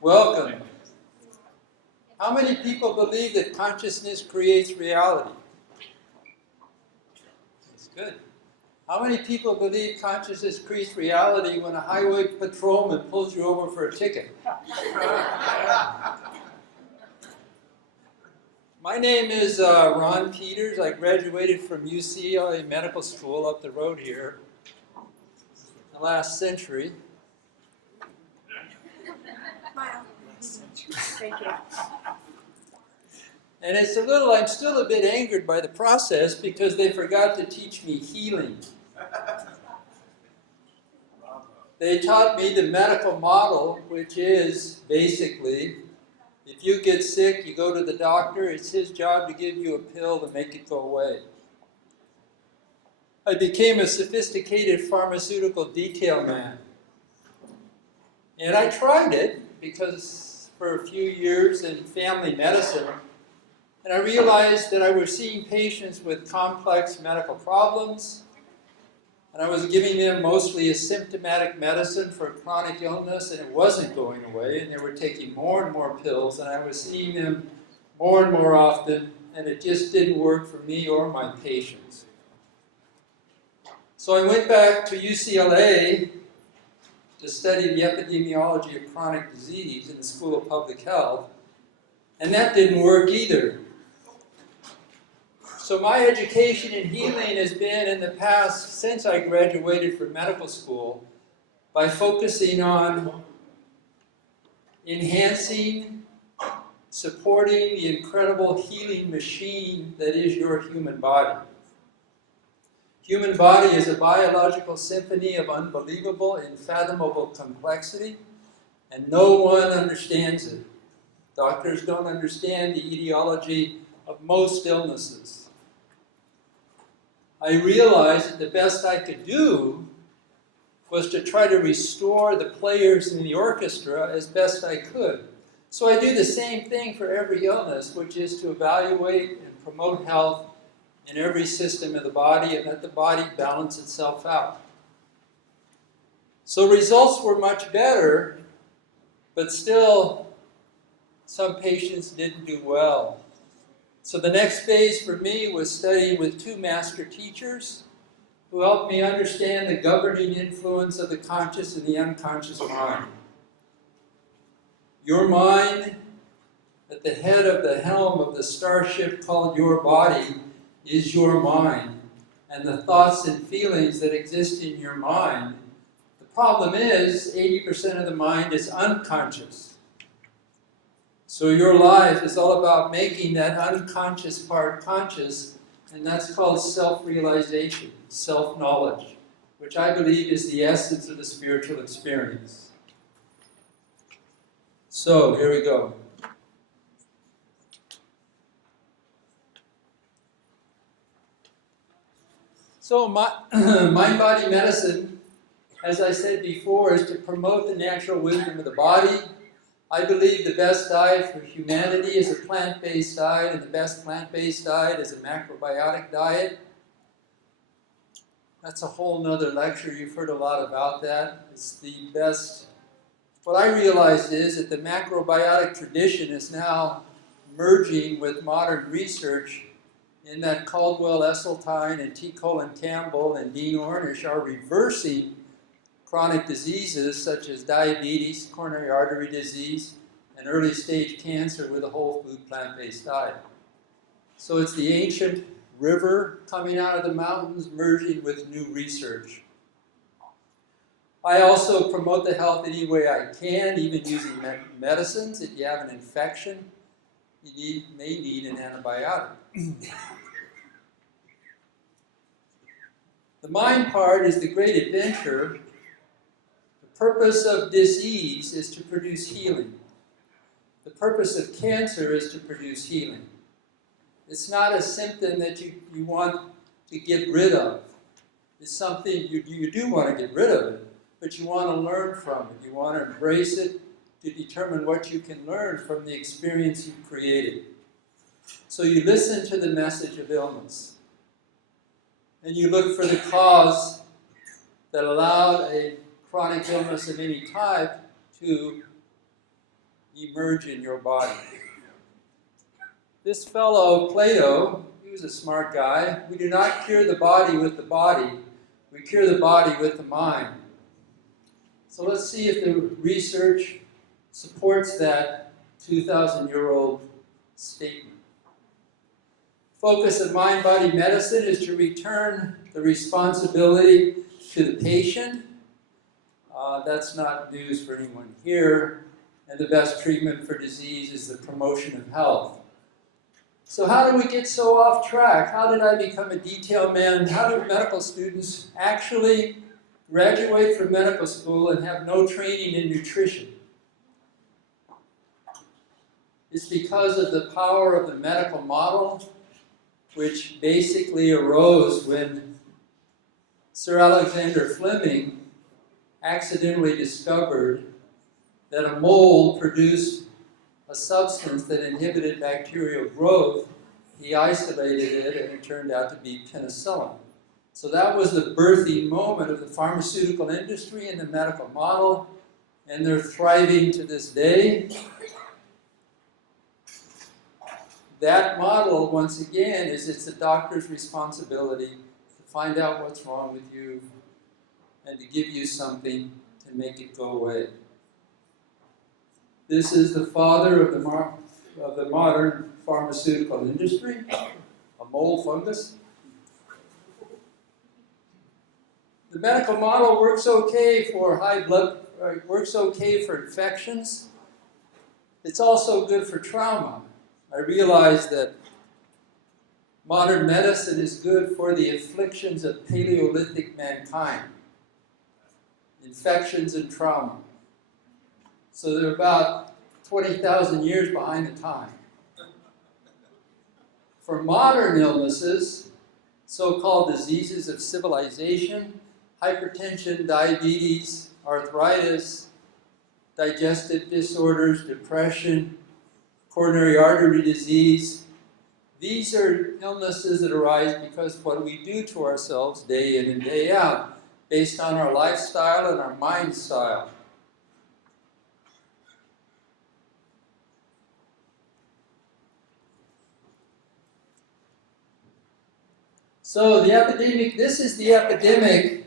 Welcome. How many people believe that consciousness creates reality? That's good. How many people believe consciousness creates reality when a highway patrolman pulls you over for a ticket? My name is Ron Petters. I graduated from UCLA Medical School up the road here in the last century. Thank you. And I'm still a bit angered by the process because they forgot to teach me healing. They taught me the medical model, which is basically, if you get sick, you go to the doctor, it's his job to give you a pill to make it go away. I became a sophisticated pharmaceutical detail man. And I tried it because for a few years in family medicine, and I realized that I was seeing patients with complex medical problems, and I was giving them mostly a symptomatic medicine for chronic illness, and it wasn't going away, and they were taking more and more pills, and I was seeing them more and more often, and it just didn't work for me or my patients. So I went back to UCLA to study the epidemiology of chronic disease in the School of Public Health, and that didn't work either. So my education in healing has been in the past, since I graduated from medical school, by focusing on enhancing, supporting the incredible healing machine that is your human body. Human body is a biological symphony of unbelievable, unfathomable complexity, and no one understands it. Doctors don't understand the etiology of most illnesses. I realized that the best I could do was to try to restore the players in the orchestra as best I could. So I do the same thing for every illness, which is to evaluate and promote health in every system of the body and let the body balance itself out. So results were much better, but still some patients didn't do well. So the next phase for me was studying with two master teachers who helped me understand the governing influence of the conscious and the unconscious mind. Your mind, at the head of the helm of the starship called your body, is your mind, and the thoughts and feelings that exist in your mind. The problem is 80% of the mind is unconscious. So your life is all about making that unconscious part conscious, and that's called self-realization, self-knowledge, which I believe is the essence of the spiritual experience. So here we go. So mind-body medicine, as I said before, is to promote the natural wisdom of the body. I believe the best diet for humanity is a plant-based diet, and the best plant-based diet is a macrobiotic diet. That's a whole nother lecture. You've heard a lot about that. It's the best. What I realized is that the macrobiotic tradition is now merging with modern research in that Caldwell Esseltine and T. Colin Campbell and Dean Ornish are reversing chronic diseases such as diabetes, coronary artery disease, and early stage cancer with a whole food plant-based diet. So it's the ancient river coming out of the mountains merging with new research. I also promote the health any way I can, even using medicines. If you have an infection, you may need an antibiotic. The mind part is the great adventure. The purpose of disease is to produce healing. The purpose of cancer is to produce healing. It's not a symptom that you want to get rid of. It's something you do want to get rid of it, but you want to learn from it. You want to embrace it to determine what you can learn from the experience you've created. So you listen to the message of illness, and you look for the cause that allowed a chronic illness of any type to emerge in your body. This fellow, Plato, he was a smart guy. We do not cure the body with the body. We cure the body with the mind. So let's see if the research supports that 2,000-year-old statement. Focus of mind-body medicine is to return the responsibility to the patient. That's not news for anyone here. And the best treatment for disease is the promotion of health. So how do we get so off track? How did I become a detail man? How do medical students actually graduate from medical school and have no training in nutrition? It's because of the power of the medical model, which basically arose when Sir Alexander Fleming accidentally discovered that a mole produced a substance that inhibited bacterial growth. He isolated it, and it turned out to be penicillin. So that was the birthing moment of the pharmaceutical industry and the medical model, and they're thriving to this day. That model, once again, is it's the doctor's responsibility to find out what's wrong with you and to give you something to make it go away. This is the father of the modern pharmaceutical industry, a mole fungus. The medical model works okay for works okay for infections. It's also good for trauma. I realize that modern medicine is good for the afflictions of Paleolithic mankind, infections and trauma. So they're about 20,000 years behind the time. For modern illnesses, so-called diseases of civilization, hypertension, diabetes, arthritis, digestive disorders, depression, coronary artery disease, these are illnesses that arise because of what we do to ourselves day in and day out, based on our lifestyle and our mind style. So the epidemic, this is the epidemic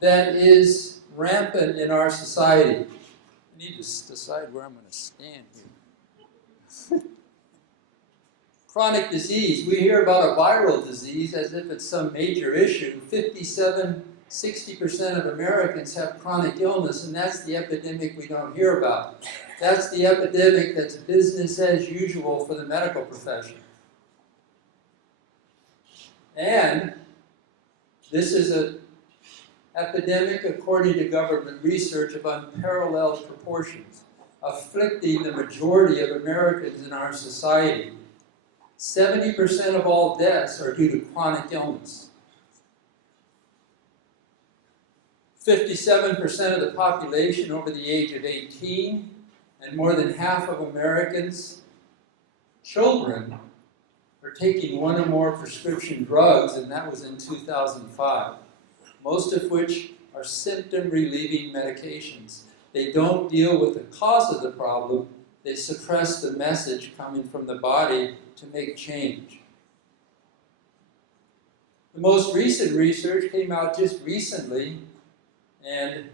that is rampant in our society. I need to decide where I'm going to stand here. Chronic disease. We hear about a viral disease as if it's some major issue. 60% of Americans have chronic illness, and that's the epidemic we don't hear about. That's the epidemic that's business as usual for the medical profession. And this is an epidemic, according to government research, of unparalleled proportions, afflicting the majority of Americans in our society. 70% of all deaths are due to chronic illness. 57% of the population over the age of 18, and more than half of Americans' children are taking one or more prescription drugs, and that was in 2005, most of which are symptom-relieving medications. They don't deal with the cause of the problem, they suppress the message coming from the body to make change. The most recent research came out just recently, and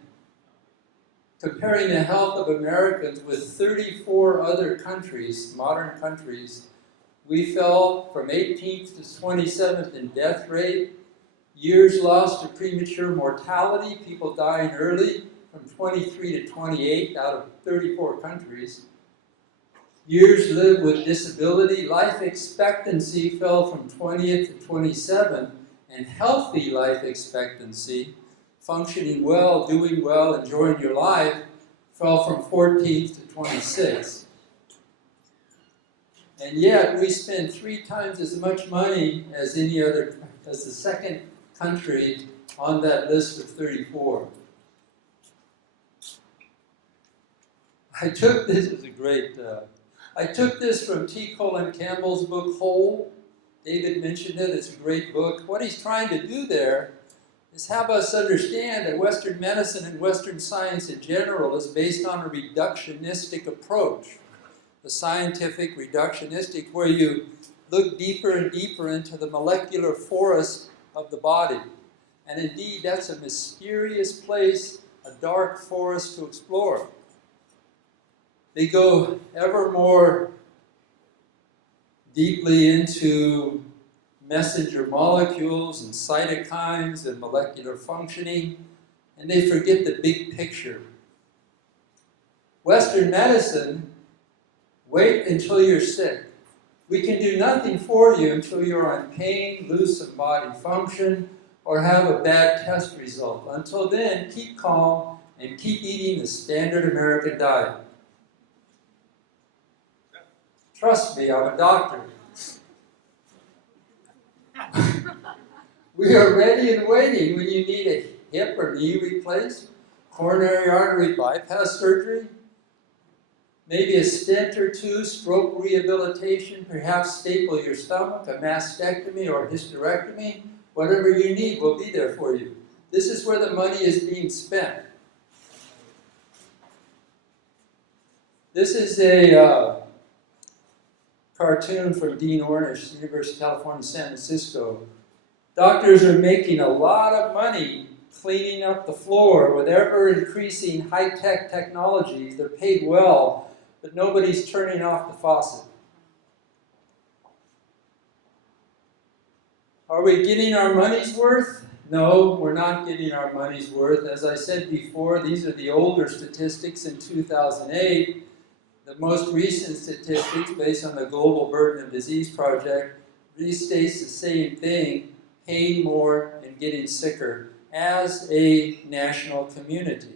comparing the health of Americans with 34 other countries, modern countries, we fell from 18th to 27th in death rate, years lost to premature mortality, people dying early, from 23 to 28 out of 34 countries. Years lived with disability, life expectancy fell from 20th to 27th, and healthy life expectancy, functioning well, doing well, enjoying your life, fell from 14th to 26th. And yet, we spend 3 times as much money as the second country on that list of 34. I took this from T. Colin Campbell's book, Whole. David mentioned it, it's a great book. What he's trying to do there is have us understand that Western medicine and Western science in general is based on a reductionistic approach. The scientific reductionistic, where you look deeper and deeper into the molecular forest of the body. And indeed, that's a mysterious place, a dark forest to explore. They go ever more deeply into messenger molecules and cytokines and molecular functioning, and they forget the big picture. Western medicine, wait until you're sick. We can do nothing for you until you're on pain, lose some body function, or have a bad test result. Until then, keep calm and keep eating the standard American diet. Trust me, I'm a doctor. We are ready and waiting when you need a hip or knee replaced, coronary artery bypass surgery, maybe a stent or two, stroke rehabilitation, perhaps staple your stomach, a mastectomy or hysterectomy. Whatever you need, we'll be there for you. This is where the money is being spent. This is a cartoon from Dean Ornish, University of California, San Francisco. Doctors are making a lot of money cleaning up the floor with ever-increasing high-tech technologies. They're paid well, but nobody's turning off the faucet. Are we getting our money's worth? No, we're not getting our money's worth. As I said before, these are the older statistics in 2008. The most recent statistics, based on the Global Burden of Disease Project, restates the same thing, paying more and getting sicker as a national community.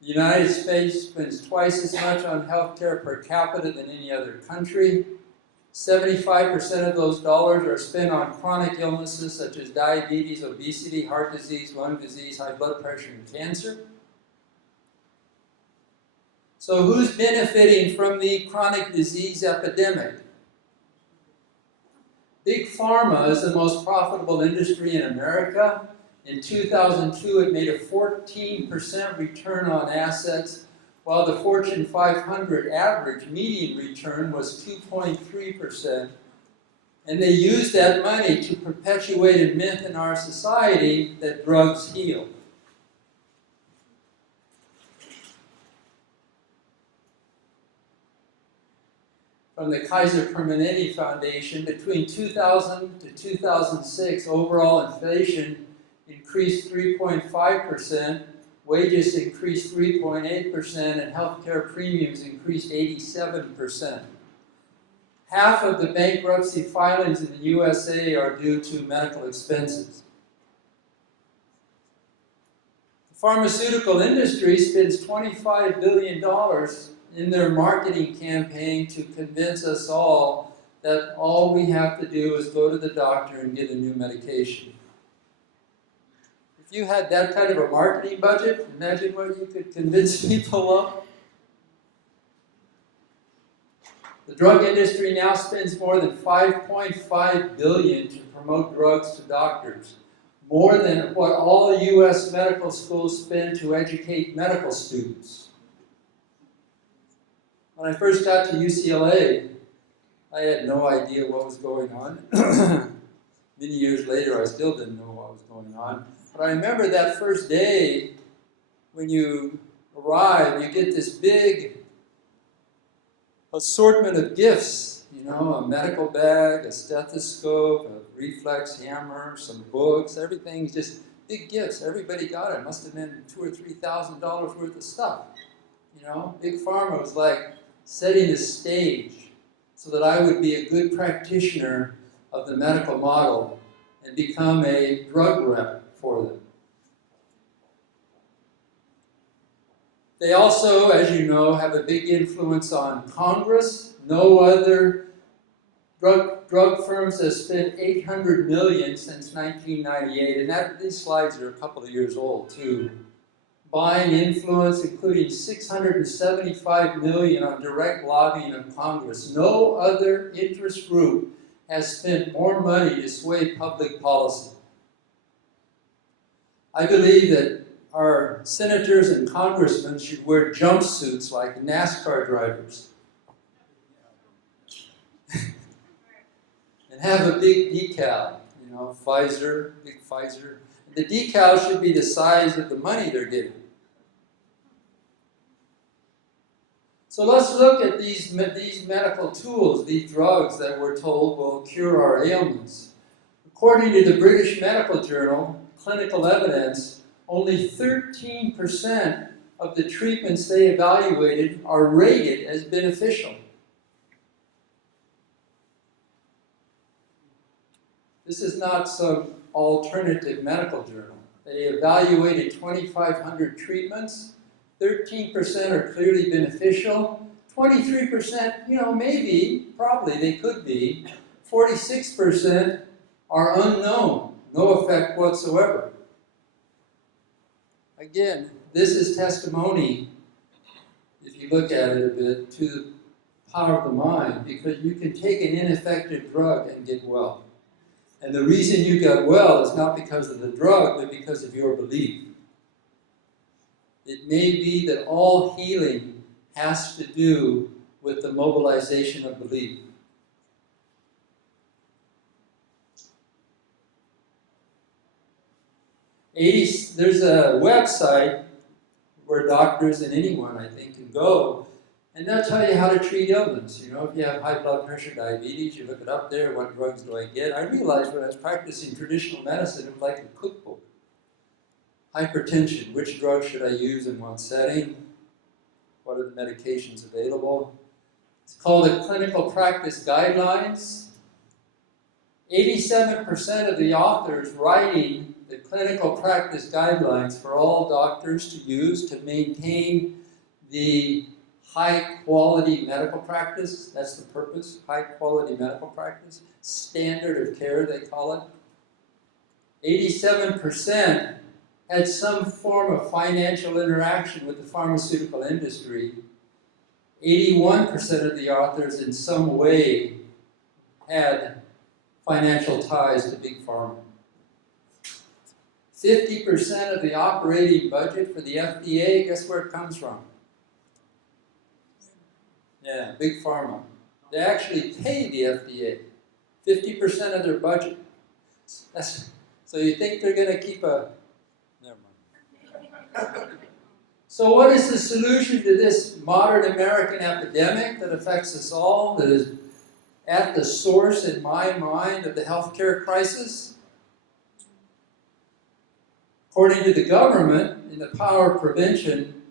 The United States spends twice as much on healthcare per capita than any other country. 75% of those dollars are spent on chronic illnesses such as diabetes, obesity, heart disease, lung disease, high blood pressure, and cancer. So who's benefiting from the chronic disease epidemic? Big Pharma is the most profitable industry in America. In 2002, it made a 14% return on assets, while the Fortune 500 average median return was 2.3%. And they used that money to perpetuate a myth in our society that drugs heal. From the Kaiser Permanente Foundation, between 2000 to 2006, overall inflation increased 3.5%, wages increased 3.8%, and healthcare premiums increased 87%. Half of the bankruptcy filings in the USA are due to medical expenses. The pharmaceutical industry spends $25 billion in their marketing campaign to convince us all that all we have to do is go to the doctor and get a new medication. If you had that kind of a marketing budget, imagine what you could convince people of. The drug industry now spends more than $5.5 billion to promote drugs to doctors, more than what all U.S. medical schools spend to educate medical students. When I first got to UCLA, I had no idea what was going on. Many years later, I still didn't know what was going on. But I remember that first day when you arrive, you get this big assortment of gifts. You know, a medical bag, a stethoscope, a reflex hammer, some books, everything's just big gifts. Everybody got it. It must have been $2,000 or $3,000 worth of stuff. You know, Big Pharma was like setting the stage so that I would be a good practitioner of the medical model and become a drug rep for them. They also, as you know, have a big influence on Congress. No other drug firms have spent $800 million since 1998, and these slides are a couple of years old too. Buying influence, including $675 million on direct lobbying of Congress. No other interest group has spent more money to sway public policy. I believe that our senators and congressmen should wear jumpsuits like NASCAR drivers and have a big decal, you know, Pfizer, big Pfizer. The decal should be the size of the money they're getting. So let's look at these medical tools, these drugs that we're told will cure our ailments. According to the British Medical Journal, clinical evidence, only 13% of the treatments they evaluated are rated as beneficial. This is not some alternative medical journal. They evaluated 2,500 treatments. 13% are clearly beneficial. 23%, you know, maybe, probably they could be. 46% are unknown, no effect whatsoever. Again, this is testimony, if you look at it a bit, to the power of the mind, because you can take an ineffective drug and get well. And the reason you got well is not because of the drug, but because of your belief. It may be that all healing has to do with the mobilization of belief. There's a website where doctors and anyone, I think, can go, and they'll tell you how to treat illness. You know, if you have high blood pressure, diabetes, you look it up there, what drugs do I get? I realized when I was practicing traditional medicine, it was like a cookbook. Hypertension, which drug should I use in what setting? What are the medications available? It's called the Clinical Practice Guidelines. 87% of the authors writing the clinical practice guidelines for all doctors to use to maintain the high-quality medical practice. That's the purpose, high-quality medical practice. Standard of care, they call it. 87% had some form of financial interaction with the pharmaceutical industry. 81% of the authors in some way had financial ties to big pharma. 50% of the operating budget for the FDA, guess where it comes from? Yeah, big pharma. They actually pay the FDA 50% of their budget. So you think they're going to keep a... Never mind. So what is the solution to this modern American epidemic that affects us all, that is at the source, in my mind, of the healthcare crisis? According to the government, in the power of prevention,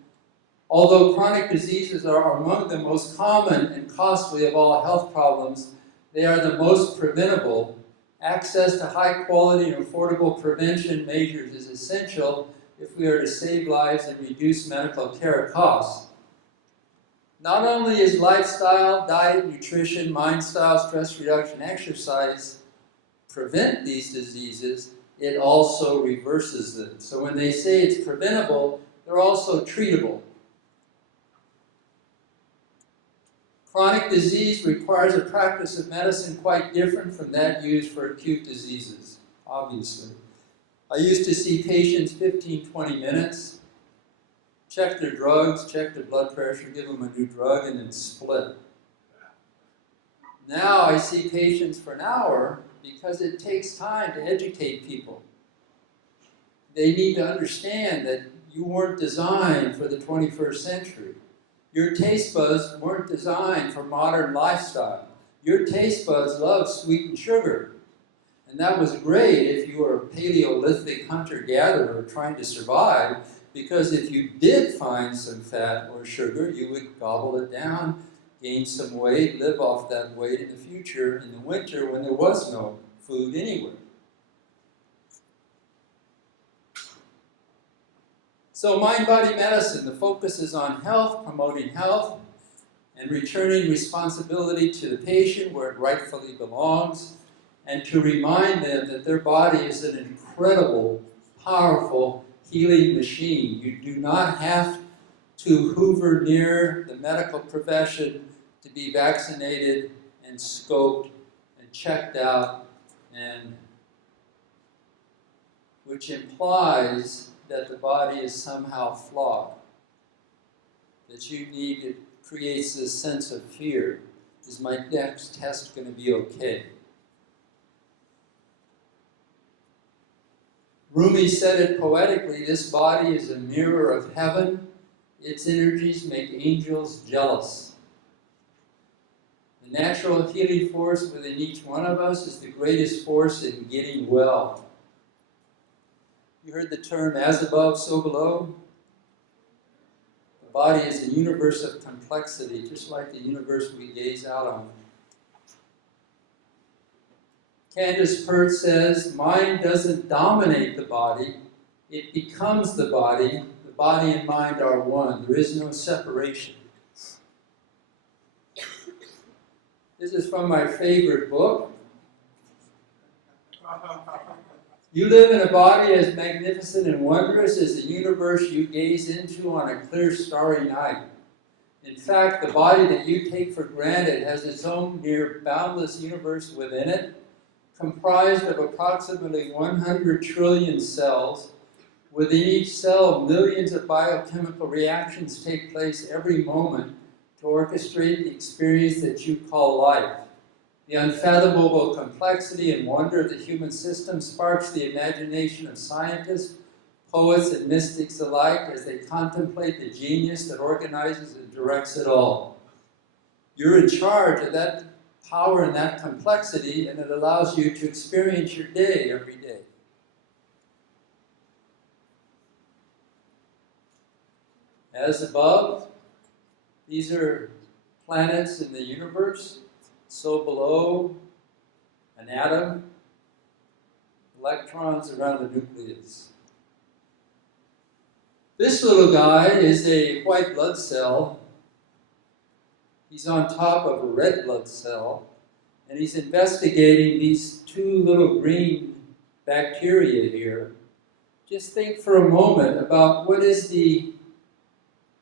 although chronic diseases are among the most common and costly of all health problems, they are the most preventable. Access to high-quality and affordable prevention measures is essential if we are to save lives and reduce medical care costs. Not only is lifestyle, diet, nutrition, mind style, stress reduction, exercise prevent these diseases, it also reverses them. So when they say it's preventable, they're also treatable. Chronic disease requires a practice of medicine quite different from that used for acute diseases, obviously. I used to see patients 15, 20 minutes, check their drugs, check their blood pressure, give them a new drug, and then split. Now I see patients for an hour because it takes time to educate people. They need to understand that you weren't designed for the 21st century. Your taste buds weren't designed for modern lifestyle. Your taste buds love sweetened sugar. And that was great if you were a Paleolithic hunter-gatherer trying to survive, because if you did find some fat or sugar, you would gobble it down, gain some weight, live off that weight in the future, in the winter when there was no food anywhere. So mind-body medicine, the focus is on health, promoting health, and returning responsibility to the patient where it rightfully belongs, and to remind them that their body is an incredible, powerful healing machine. You do not have to hoover near the medical profession to be vaccinated and scoped and checked out, and which implies that the body is somehow flawed. That you need, it creates this sense of fear. Is my next test going to be okay? Rumi said it poetically, this body is a mirror of heaven. Its energies make angels jealous. The natural healing force within each one of us is the greatest force in getting well. You heard the term as above, so below? The body is a universe of complexity, just like the universe we gaze out on. Candace Pert says, mind doesn't dominate the body, it becomes the body. The body and mind are one. There is no separation. This is from my favorite book. You live in a body as magnificent and wondrous as the universe you gaze into on a clear, starry night. In fact, the body that you take for granted has its own near boundless universe within it, comprised of approximately 100 trillion cells. Within each cell, millions of biochemical reactions take place every moment to orchestrate the experience that you call life. The unfathomable complexity and wonder of the human system sparks the imagination of scientists, poets, and mystics alike as they contemplate the genius that organizes and directs it all. You're in charge of that power and that complexity, and it allows you to experience your day every day. As above, these are planets in the universe. So below, an atom, electrons around the nucleus. This little guy is a white blood cell. He's on top of a red blood cell, and he's investigating these two little green bacteria here. Just think for a moment about what is the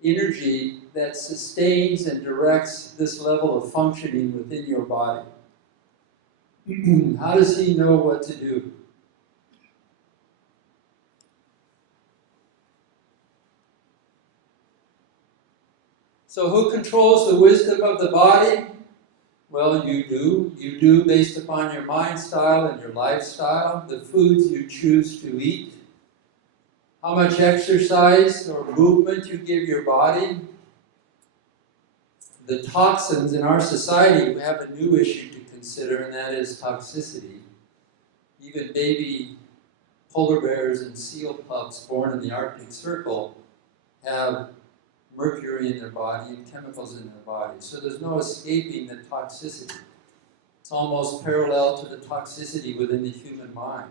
energy that sustains and directs this level of functioning within your body. How does he know what to do? So who controls the wisdom of the body? Well, you do. You do based upon your mind style and your lifestyle, the foods you choose to eat, how much exercise or movement you give your body. The toxins in our society, we have a new issue to consider, and that is toxicity. Even baby polar bears and seal pups born in the Arctic Circle have mercury in their body and chemicals in their body. So there's no escaping the toxicity. It's almost parallel to the toxicity within the human mind.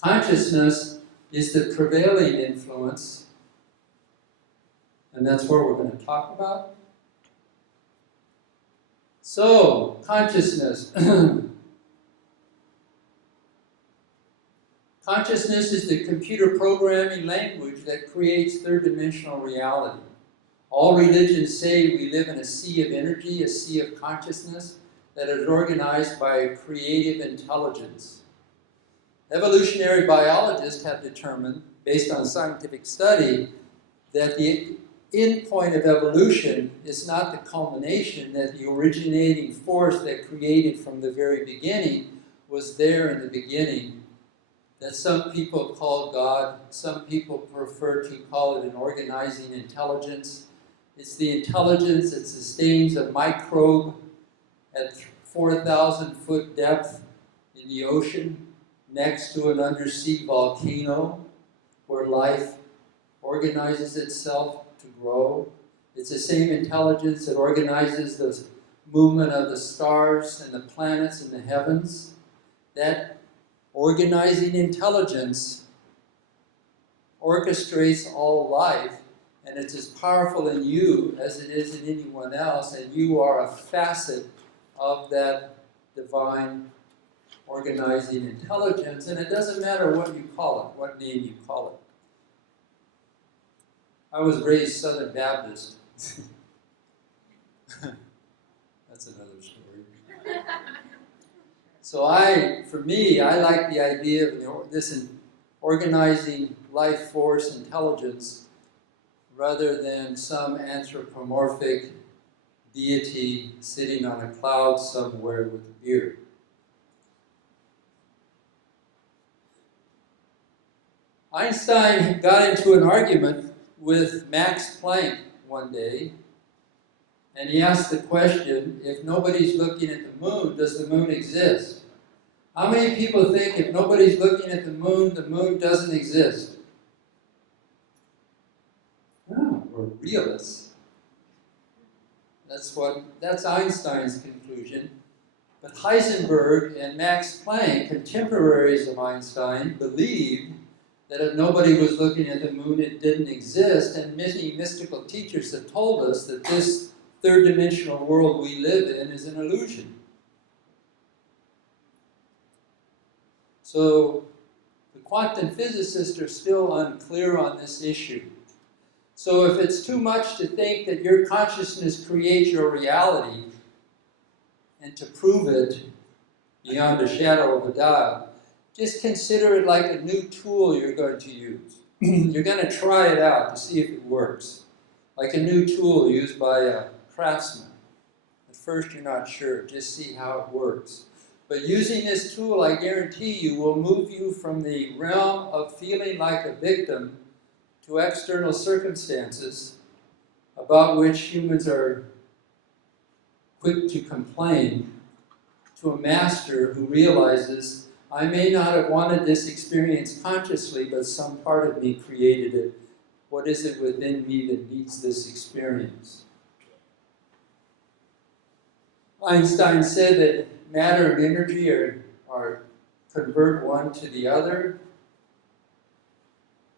Consciousness is the prevailing influence, and that's what we're going to talk about. So, consciousness. Consciousness is the computer programming language that creates third-dimensional reality. All religions say we live in a sea of energy, a sea of consciousness that is organized by a creative intelligence. Evolutionary biologists have determined, based on scientific study, that the end point of evolution is not the culmination, that the originating force that created from the very beginning was there in the beginning, that some people call God, some people prefer to call it an organizing intelligence. It's the intelligence that sustains a microbe at 4,000 foot depth in the ocean next to an undersea volcano where life organizes itself to grow. It's the same intelligence that organizes the movement of the stars and the planets in the heavens. That organizing intelligence orchestrates all life, and it's as powerful in you as it is in anyone else, and you are a facet of that divine organizing intelligence, and it doesn't matter what you call it, what name you call it. I was raised Southern Baptist. That's that's another story. So for me, I like the idea of this organizing life force intelligence rather than some anthropomorphic deity sitting on a cloud somewhere with a beard. Einstein got into an argument with Max Planck one day, and he asked the question, if nobody's looking at the moon, does the moon exist? How many people think if nobody's looking at the moon doesn't exist? No, we're realists. That's Einstein's conclusion. But Heisenberg and Max Planck, contemporaries of Einstein, believed that if nobody was looking at the moon, it didn't exist, and many mystical teachers have told us that this third-dimensional world we live in is an illusion. So the quantum physicists are still unclear on this issue. So if it's too much to think that your consciousness creates your reality, and to prove it beyond a shadow of a doubt, just consider it like a new tool you're going to use. You're going to try it out to see if it works. Like a new tool used by a craftsman. At first you're not sure, just see how it works. But using this tool, I guarantee you, will move you from the realm of feeling like a victim to external circumstances about which humans are quick to complain, to a master who realizes, I may not have wanted this experience consciously, but some part of me created it. What is it within me that needs this experience? Einstein said that matter and energy are convert one to the other.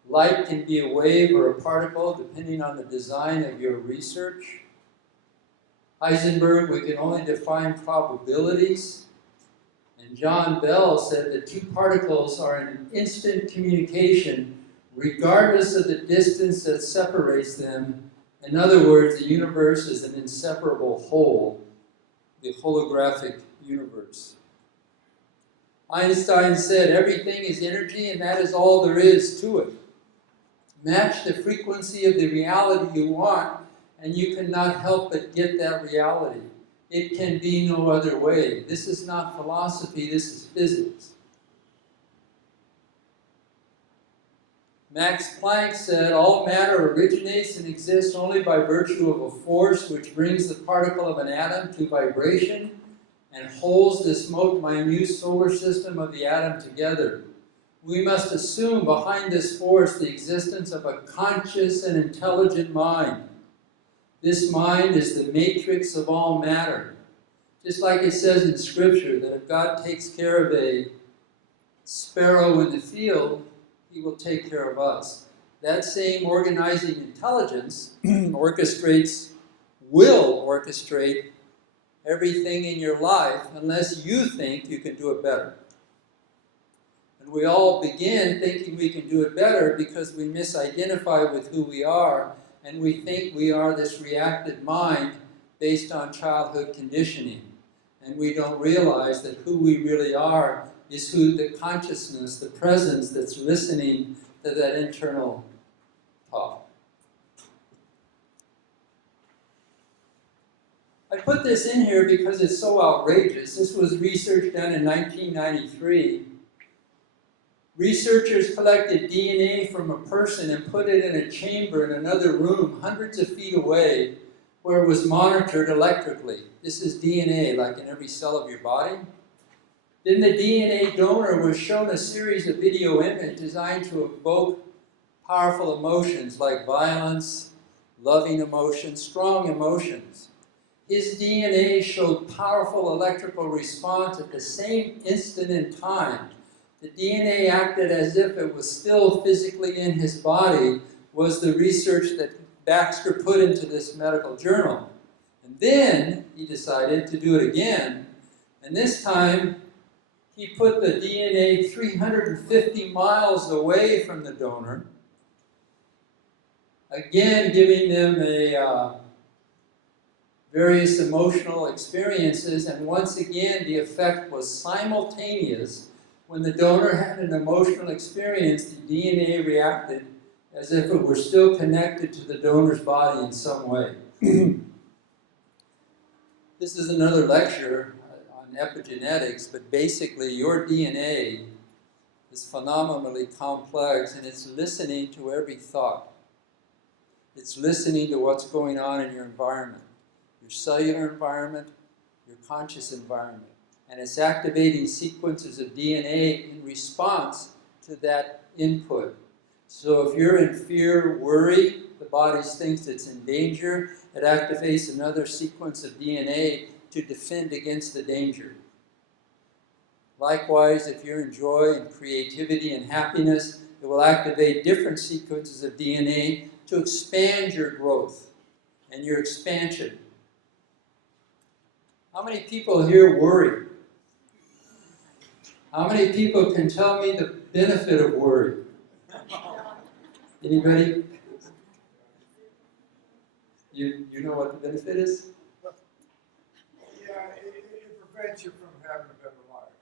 Light can be a wave or a particle, depending on the design of your research. Heisenberg, we can only define probabilities. And John Bell said that two particles are in instant communication regardless of the distance that separates them. In other words, the universe is an inseparable whole, the holographic universe. Einstein said everything is energy and that is all there is to it. Match the frequency of the reality you want and you cannot help but get that reality. It can be no other way. This is not philosophy, this is physics. Max Planck said, all matter originates and exists only by virtue of a force which brings the particle of an atom to vibration and holds this minute solar system of the atom together. We must assume behind this force the existence of a conscious and intelligent mind. This mind is the matrix of all matter. Just like it says in Scripture that if God takes care of a sparrow in the field, He will take care of us. That same organizing intelligence will orchestrate everything in your life unless you think you can do it better. And we all begin thinking we can do it better because we misidentify with who we are and we think we are this reactive mind based on childhood conditioning. And we don't realize that who we really are is who the consciousness, the presence that's listening to that internal talk. I put this in here because it's so outrageous. This was research done in 1993. Researchers collected DNA from a person and put it in a chamber in another room hundreds of feet away where it was monitored electrically. This is DNA, like in every cell of your body. Then the DNA donor was shown a series of video images designed to evoke powerful emotions like violence, loving emotions, strong emotions. His DNA showed powerful electrical response at the same instant in time. The DNA acted as if it was still physically in his body, was the research that Baxter put into this medical journal. And then he decided to do it again, and this time he put the DNA 350 miles away from the donor, again giving them a various emotional experiences, and once again the effect was simultaneous. When the donor had an emotional experience, the DNA reacted as if it were still connected to the donor's body in some way. This is another lecture on epigenetics, but basically your DNA is phenomenally complex, and it's listening to every thought. It's listening to what's going on in your environment, your cellular environment, your conscious environment. And it's activating sequences of DNA in response to that input. So if you're in fear, worry, the body thinks it's in danger, it activates another sequence of DNA to defend against the danger. Likewise, if you're in joy and creativity and happiness, it will activate different sequences of DNA to expand your growth and your expansion. How many people here worry? How many people can tell me the benefit of worry? Anybody? You know what the benefit is? Yeah, it prevents you from having a better life.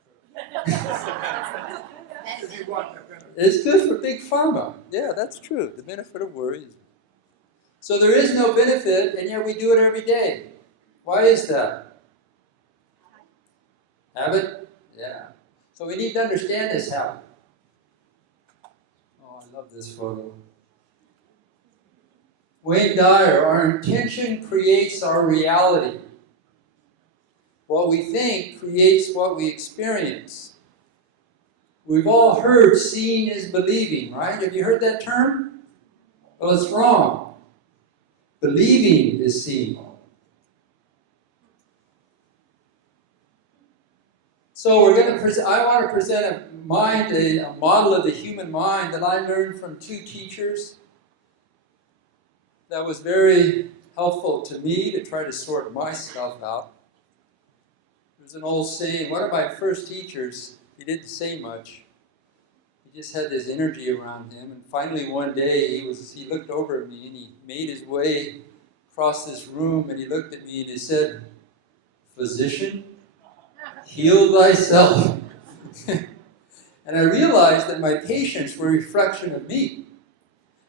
If you want that benefit. It's good for big pharma. Yeah, that's true. The benefit of worry. So there is no benefit, and yet we do it every day. Why is that? Habit? Yeah. So we need to understand this habit. Oh, I love this photo. Wayne Dyer, our intention creates our reality. What we think creates what we experience. We've all heard seeing is believing, right? Have you heard that term? Well, it's wrong. Believing is seeing. So I want to present a model of the human mind that I learned from two teachers that was very helpful to me to try to sort myself out. There's an old saying, one of my first teachers, he didn't say much. He just had this energy around him, and finally one day he looked over at me and he made his way across this room and he looked at me and he said, "Physician, heal thyself." And I realized that my patients were a reflection of me.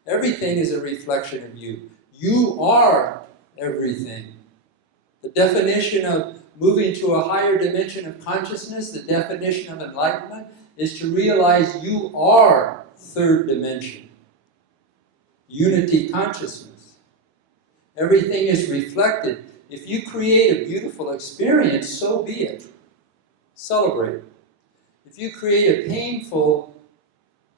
Everything is a reflection of you. You are everything. The definition of moving to a higher dimension of consciousness, the definition of enlightenment, is to realize you are third dimension. Unity consciousness. Everything is reflected. If you create a beautiful experience, so be it. Celebrate. If you create a painful,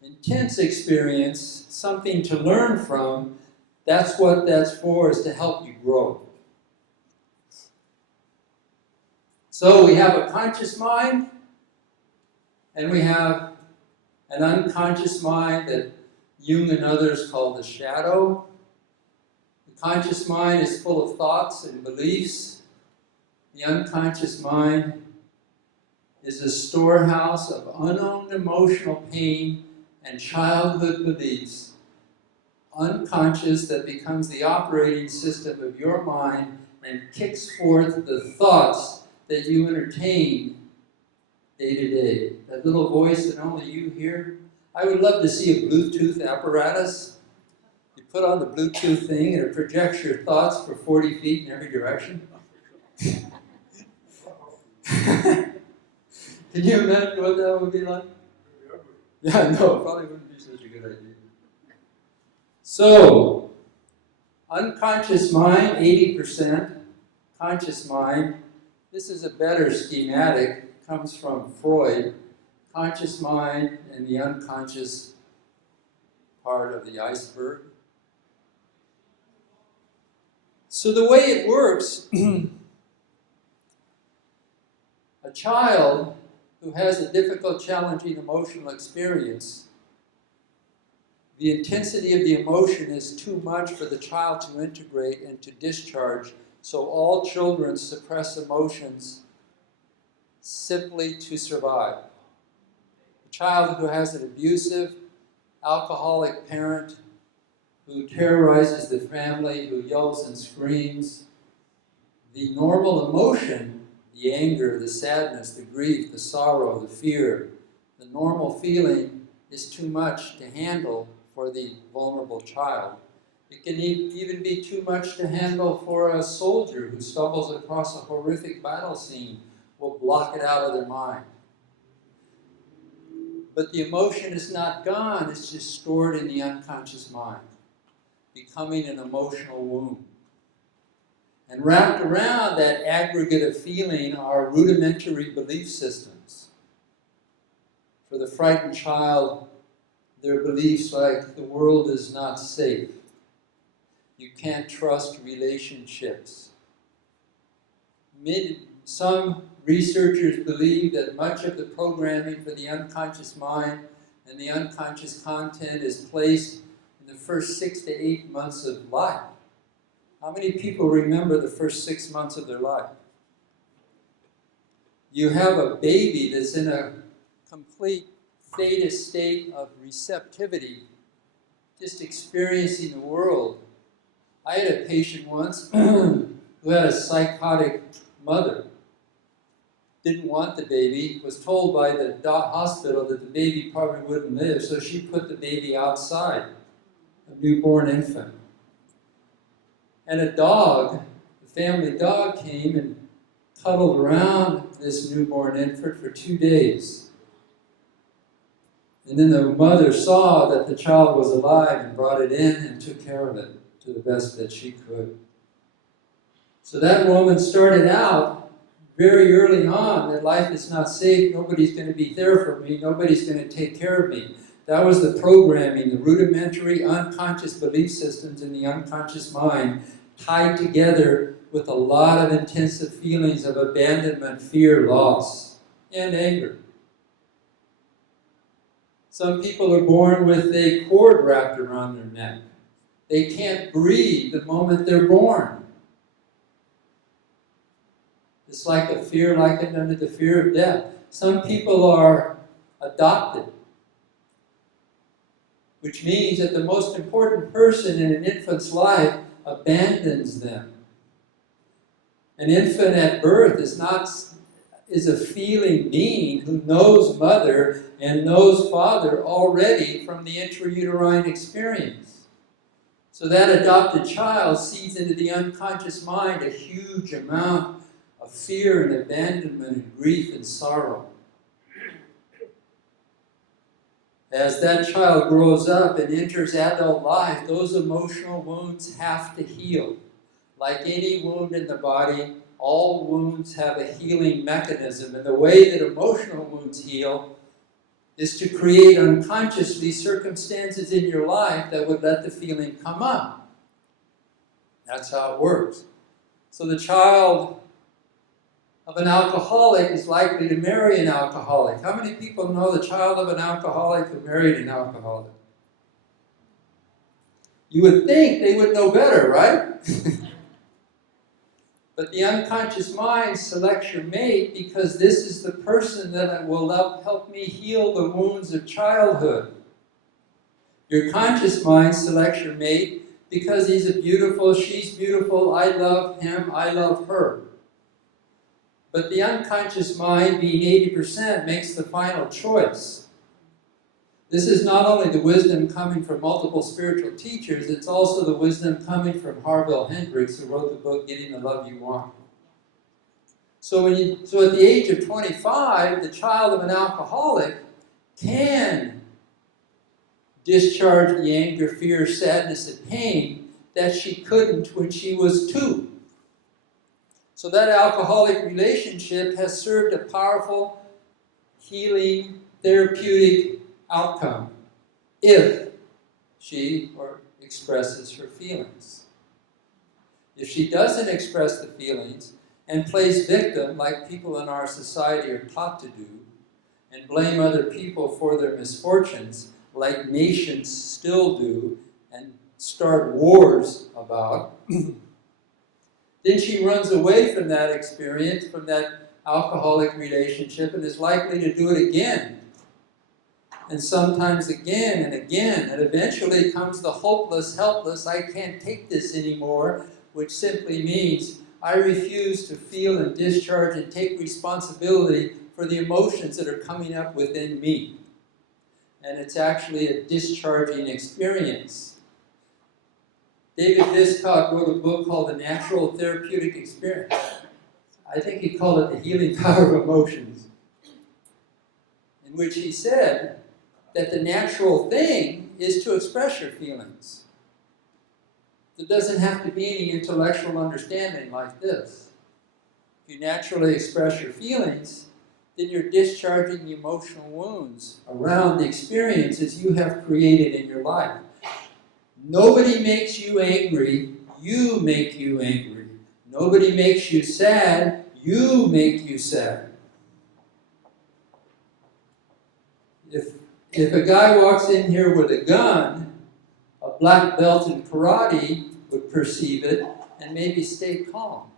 intense experience, something to learn from, that's what that's for, is to help you grow. So we have a conscious mind, and we have an unconscious mind that Jung and others call the shadow. The conscious mind is full of thoughts and beliefs. The unconscious mind is a storehouse of unowned emotional pain and childhood beliefs, unconscious, that becomes the operating system of your mind and kicks forth the thoughts that you entertain day to day. That little voice that only you hear. I would love to see a Bluetooth apparatus. You put on the Bluetooth thing and it projects your thoughts for 40 feet in every direction. Can you imagine what that would be like? Yeah, no, probably wouldn't be such a good idea. So, unconscious mind, 80%. Conscious mind, this is a better schematic, comes from Freud. Conscious mind and the unconscious part of the iceberg. So the way it works, a child who has a difficult, challenging emotional experience, the intensity of the emotion is too much for the child to integrate and to discharge. So all children suppress emotions simply to survive. A child who has an abusive, alcoholic parent, who terrorizes the family, who yells and screams, the normal emotion, the anger, the sadness, the grief, the sorrow, the fear, the normal feeling is too much to handle for the vulnerable child. It can even be too much to handle for a soldier who stumbles across a horrific battle scene, will block it out of their mind. But the emotion is not gone, it's just stored in the unconscious mind, becoming an emotional wound. And wrapped around that aggregate of feeling are rudimentary belief systems. For the frightened child, their beliefs like the world is not safe. You can't trust relationships. Some researchers believe that much of the programming for the unconscious mind and the unconscious content is placed in the first 6 to 8 months of life. How many people remember the first 6 months of their life? You have a baby that's in a complete theta state of receptivity, just experiencing the world. I had a patient once who had a psychotic mother. Didn't want the baby, was told by the hospital that the baby probably wouldn't live, so she put the baby outside, a newborn infant. And a dog, the family dog, came and cuddled around this newborn infant for 2 days. And then the mother saw that the child was alive and brought it in and took care of it to the best that she could. So that woman started out very early on that life is not safe, nobody's going to be there for me, nobody's going to take care of me. That was the programming, the rudimentary unconscious belief systems in the unconscious mind tied together with a lot of intensive feelings of abandonment, fear, loss, and anger. Some people are born with a cord wrapped around their neck. They can't breathe the moment they're born. It's like a fear likened unto the fear of death. Some people are adopted, which means that the most important person in an infant's life abandons them. An infant at birth is a feeling being who knows mother and knows father already from the intrauterine experience. So that adopted child sees into the unconscious mind a huge amount of fear and abandonment and grief and sorrow. As that child grows up and enters adult life, those emotional wounds have to heal. Like any wound in the body, all wounds have a healing mechanism. And the way that emotional wounds heal is to create unconsciously circumstances in your life that would let the feeling come up. That's how it works. So the child of an alcoholic is likely to marry an alcoholic. How many people know the child of an alcoholic who married an alcoholic? You would think they would know better, right? But the unconscious mind selects your mate because this is the person that will help me heal the wounds of childhood. Your conscious mind selects your mate because he's beautiful, she's beautiful, I love him, I love her. But the unconscious mind, being 80%, makes the final choice. This is not only the wisdom coming from multiple spiritual teachers, it's also the wisdom coming from Harville Hendricks, who wrote the book, Getting the Love You Want. So at the age of 25, the child of an alcoholic can discharge the anger, fear, sadness, and pain that she couldn't when she was 2. So that alcoholic relationship has served a powerful, healing, therapeutic outcome if she expresses her feelings. If she doesn't express the feelings and plays victim like people in our society are taught to do, and blame other people for their misfortunes like nations still do and start wars about, then she runs away from that experience, from that alcoholic relationship, and is likely to do it again. And sometimes again and again. And eventually comes the hopeless, helpless, I can't take this anymore, which simply means I refuse to feel and discharge and take responsibility for the emotions that are coming up within me. And it's actually a discharging experience. David Viscott wrote a book called The Natural Therapeutic Experience. I think he called it The Healing Power of Emotions, in which he said that the natural thing is to express your feelings. There doesn't have to be any intellectual understanding like this. If you naturally express your feelings, then you're discharging the emotional wounds around the experiences you have created in your life. Nobody makes you angry, you make you angry. Nobody makes you sad, you make you sad. If a guy walks in here with a gun, a black belt in karate would perceive it and maybe stay calm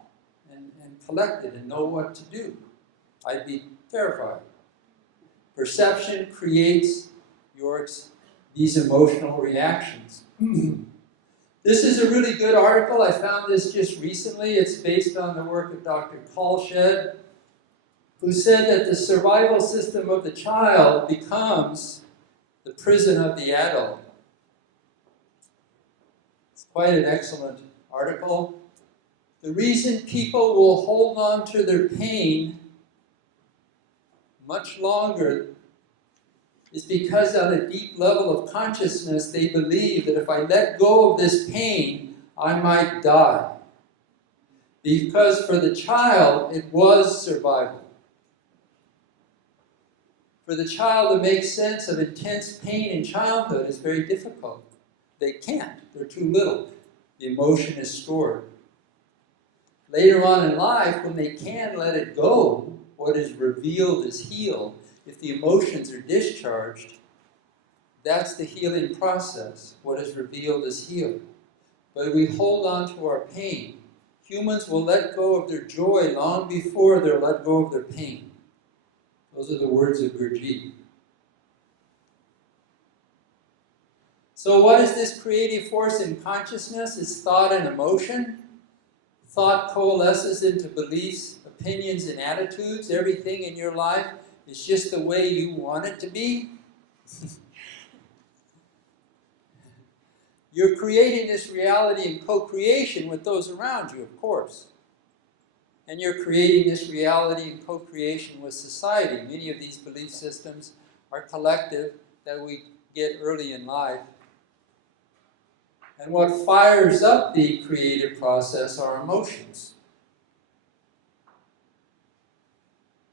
and collected and know what to do. I'd be terrified. Perception creates these emotional reactions. This is a really good article. I found this just recently. It's based on the work of Dr. Kalshed, who said that the survival system of the child becomes the prison of the adult. It's quite an excellent article. The reason people will hold on to their pain much longer is because on a deep level of consciousness they believe that if I let go of this pain, I might die. Because for the child, it was survival. For the child to make sense of intense pain in childhood is very difficult. They can't. They're too little. The emotion is stored. Later on in life, when they can let it go, what is revealed is healed. If the emotions are discharged, that's the healing process. What is revealed is healed. But we hold on to our pain. Humans will let go of their joy long before they'll let go of their pain. Those are the words of Gurdjieff. So what is this creative force in consciousness? It's thought and emotion. Thought coalesces into beliefs, opinions, and attitudes. Everything in your life is just the way you want it to be. You're creating this reality in co-creation with those around you, of course. And you're creating this reality in co-creation with society. Many of these belief systems are collective that we get early in life. And what fires up the creative process are emotions.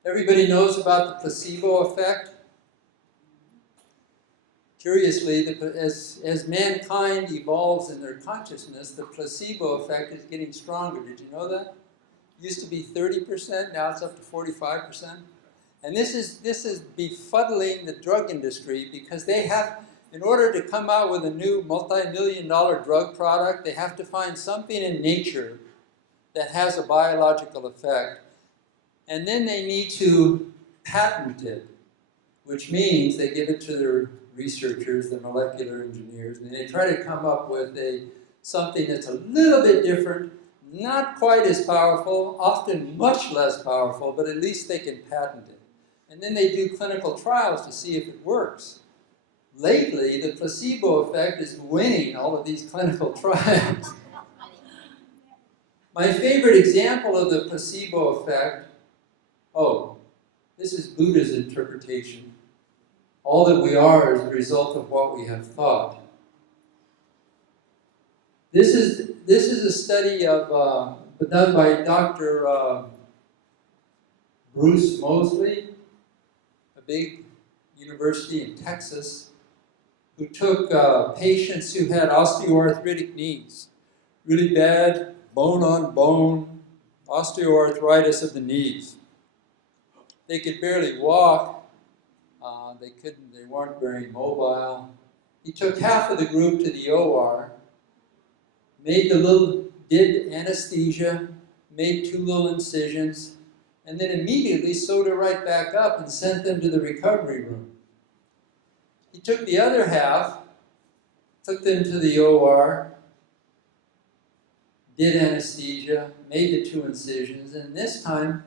Everybody knows about the placebo effect. Curiously, as mankind evolves in their consciousness, the placebo effect is getting stronger. Did you know that? It used to be 30%, now it's up to 45%. And this is befuddling the drug industry because they have, in order to come out with a new multi-million-dollar drug product, they have to find something in nature that has a biological effect. And then they need to patent it, which means they give it to their researchers, the molecular engineers, and they try to come up with something that's a little bit different, not quite as powerful, often much less powerful, but at least they can patent it. And then they do clinical trials to see if it works. Lately, the placebo effect is winning all of these clinical trials. My favorite example of the placebo effect, this is Buddha's interpretation. All that we are is the result of what we have thought. This is a study done by Dr. Bruce Moseley, a big university in Texas, who took patients who had osteoarthritic knees, really bad bone-on-bone osteoarthritis of the knees. They could barely walk. They weren't very mobile. He took half of the group to the OR, did anesthesia, made 2 little incisions, and then immediately sewed it right back up and sent them to the recovery room. He took the other half, took them to the OR, did anesthesia, made the 2 incisions, and this time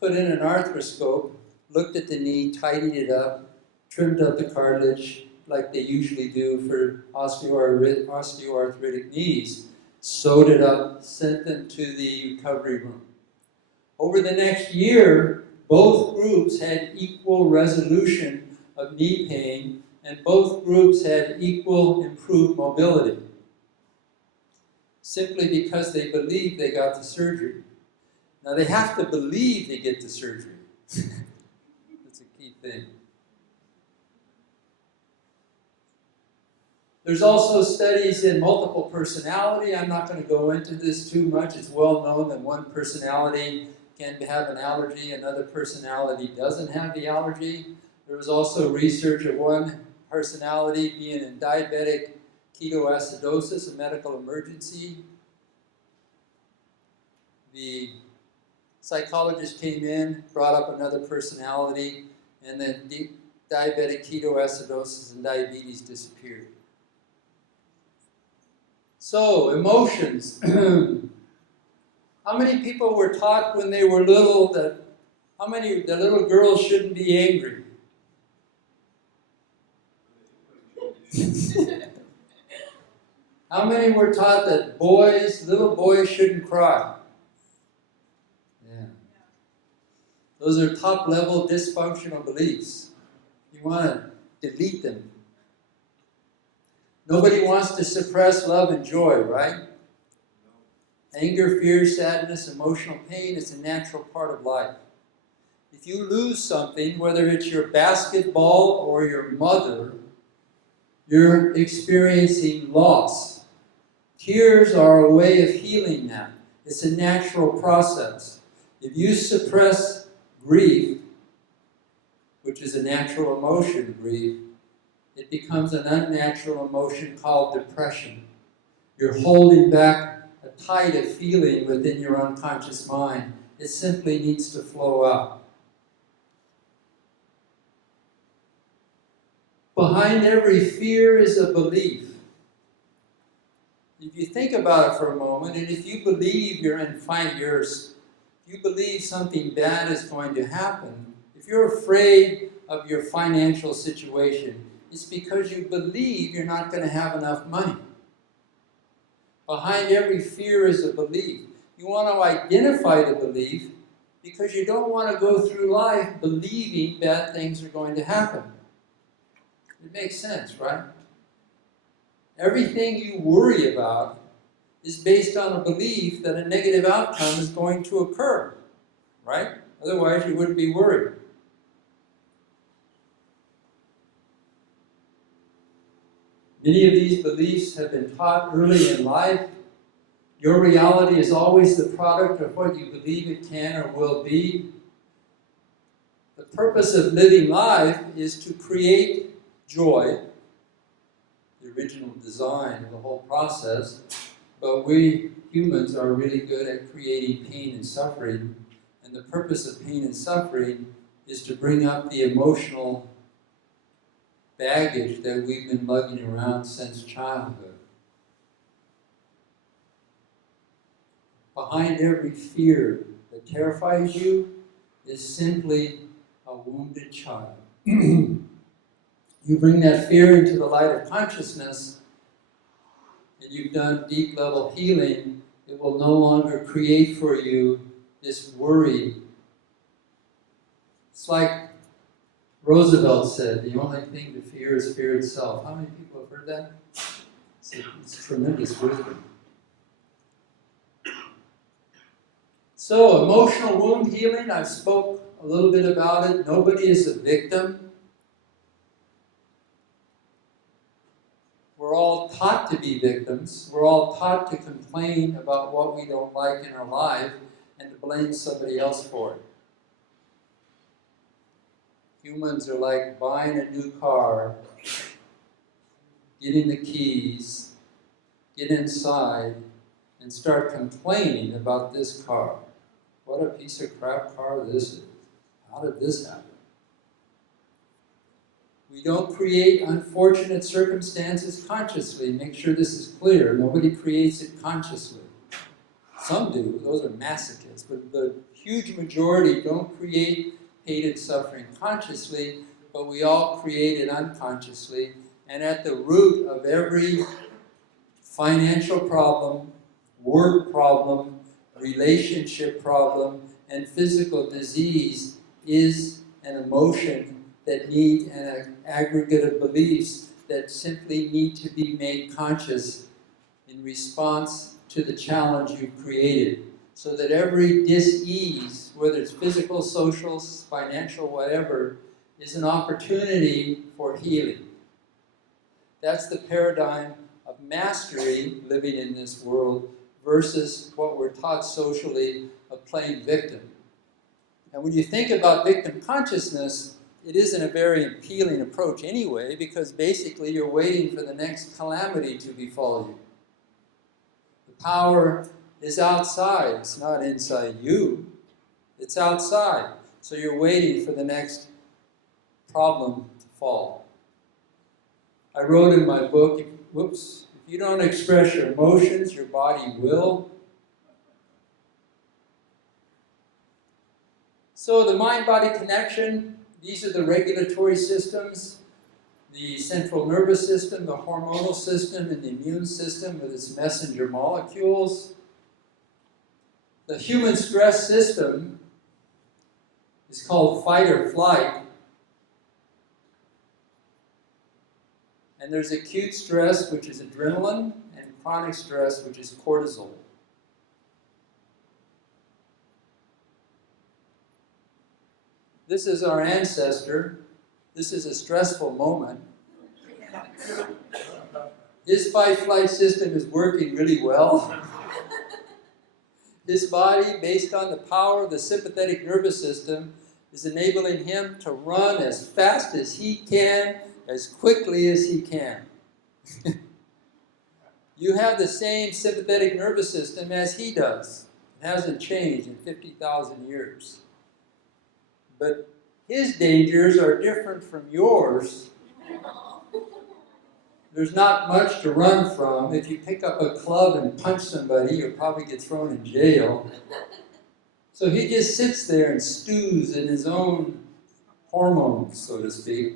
put in an arthroscope, looked at the knee, tidied it up, trimmed up the cartilage like they usually do for osteoarthritic knees, sewed it up, sent them to the recovery room. Over the next year, both groups had equal resolution of knee pain, and both groups had equal improved mobility, simply because they believed they got the surgery. Now they have to believe they get the surgery. That's a key thing. There's also studies in multiple personality. I'm not going to go into this too much. It's well known that one personality can have an allergy, another personality doesn't have the allergy. There was also research of one personality being in diabetic ketoacidosis, a medical emergency. The psychologist came in, brought up another personality, and then diabetic ketoacidosis and diabetes disappeared. So, emotions. How many people were taught when they were little that the little girls shouldn't be angry? How many were taught that little boys shouldn't cry? Yeah. Those are top-level dysfunctional beliefs. You want to delete them. Nobody wants to suppress love and joy, right? Anger, fear, sadness, emotional pain is a natural part of life. If you lose something, whether it's your basketball or your mother, you're experiencing loss. Tears are a way of healing that. It's a natural process. If you suppress grief, which is a natural emotion, grief, it becomes an unnatural emotion called depression. You're holding back a tide of feeling within your unconscious mind. It simply needs to flow out. Behind every fear is a belief. If you think about it for a moment, and if you believe you're in 5 years, if you believe something bad is going to happen, if you're afraid of your financial situation, it's because you believe you're not going to have enough money. Behind every fear is a belief. You want to identify the belief because you don't want to go through life believing bad things are going to happen. It makes sense, right? Everything you worry about is based on a belief that a negative outcome is going to occur, right? Otherwise, you wouldn't be worried. Many of these beliefs have been taught early in life. Your reality is always the product of what you believe it can or will be. The purpose of living life is to create joy, the original design of the whole process, but we humans are really good at creating pain and suffering, and the purpose of pain and suffering is to bring up the emotional baggage that we've been lugging around since childhood. Behind every fear that terrifies you is simply a wounded child. You bring that fear into the light of consciousness, and you've done deep level healing, it will no longer create for you this worry. It's like Roosevelt said, the only thing to fear is fear itself. How many people have heard that? It's tremendous wisdom. So, emotional wound healing, I spoke a little bit about it. Nobody is a victim. We're all taught to be victims. We're all taught to complain about what we don't like in our life and to blame somebody else for it. Humans are like buying a new car, getting the keys, get inside, and start complaining about this car. What a piece of crap car this is. How did this happen? We don't create unfortunate circumstances consciously. Make sure this is clear. Nobody creates it consciously. Some do, those are masochists, but the huge majority don't create pain and suffering consciously, but we all create it unconsciously. And at the root of every financial problem, work problem, relationship problem, and physical disease is an emotion that need an aggregate of beliefs that simply need to be made conscious in response to the challenge you've created. So that every dis-ease, whether it's physical, social, financial, whatever, is an opportunity for healing. That's the paradigm of mastery living in this world versus what we're taught socially of playing victim. And when you think about victim consciousness, it isn't a very appealing approach anyway, because basically you're waiting for the next calamity to befall you. The power is outside, it's not inside you, it's outside. So you're waiting for the next problem to fall. I wrote in my book, if you don't express your emotions, your body will. So the mind-body connection, these are the regulatory systems, the central nervous system, the hormonal system, and the immune system with its messenger molecules. The human stress system is called fight or flight. And there's acute stress, which is adrenaline, and chronic stress, which is cortisol. This is our ancestor. This is a stressful moment. His fight-flight system is working really well. His body, based on the power of the sympathetic nervous system, is enabling him to run as fast as he can, as quickly as he can. You have the same sympathetic nervous system as he does. It hasn't changed in 50,000 years. But his dangers are different from yours. There's not much to run from. If you pick up a club and punch somebody, you'll probably get thrown in jail. So he just sits there and stews in his own hormones, so to speak.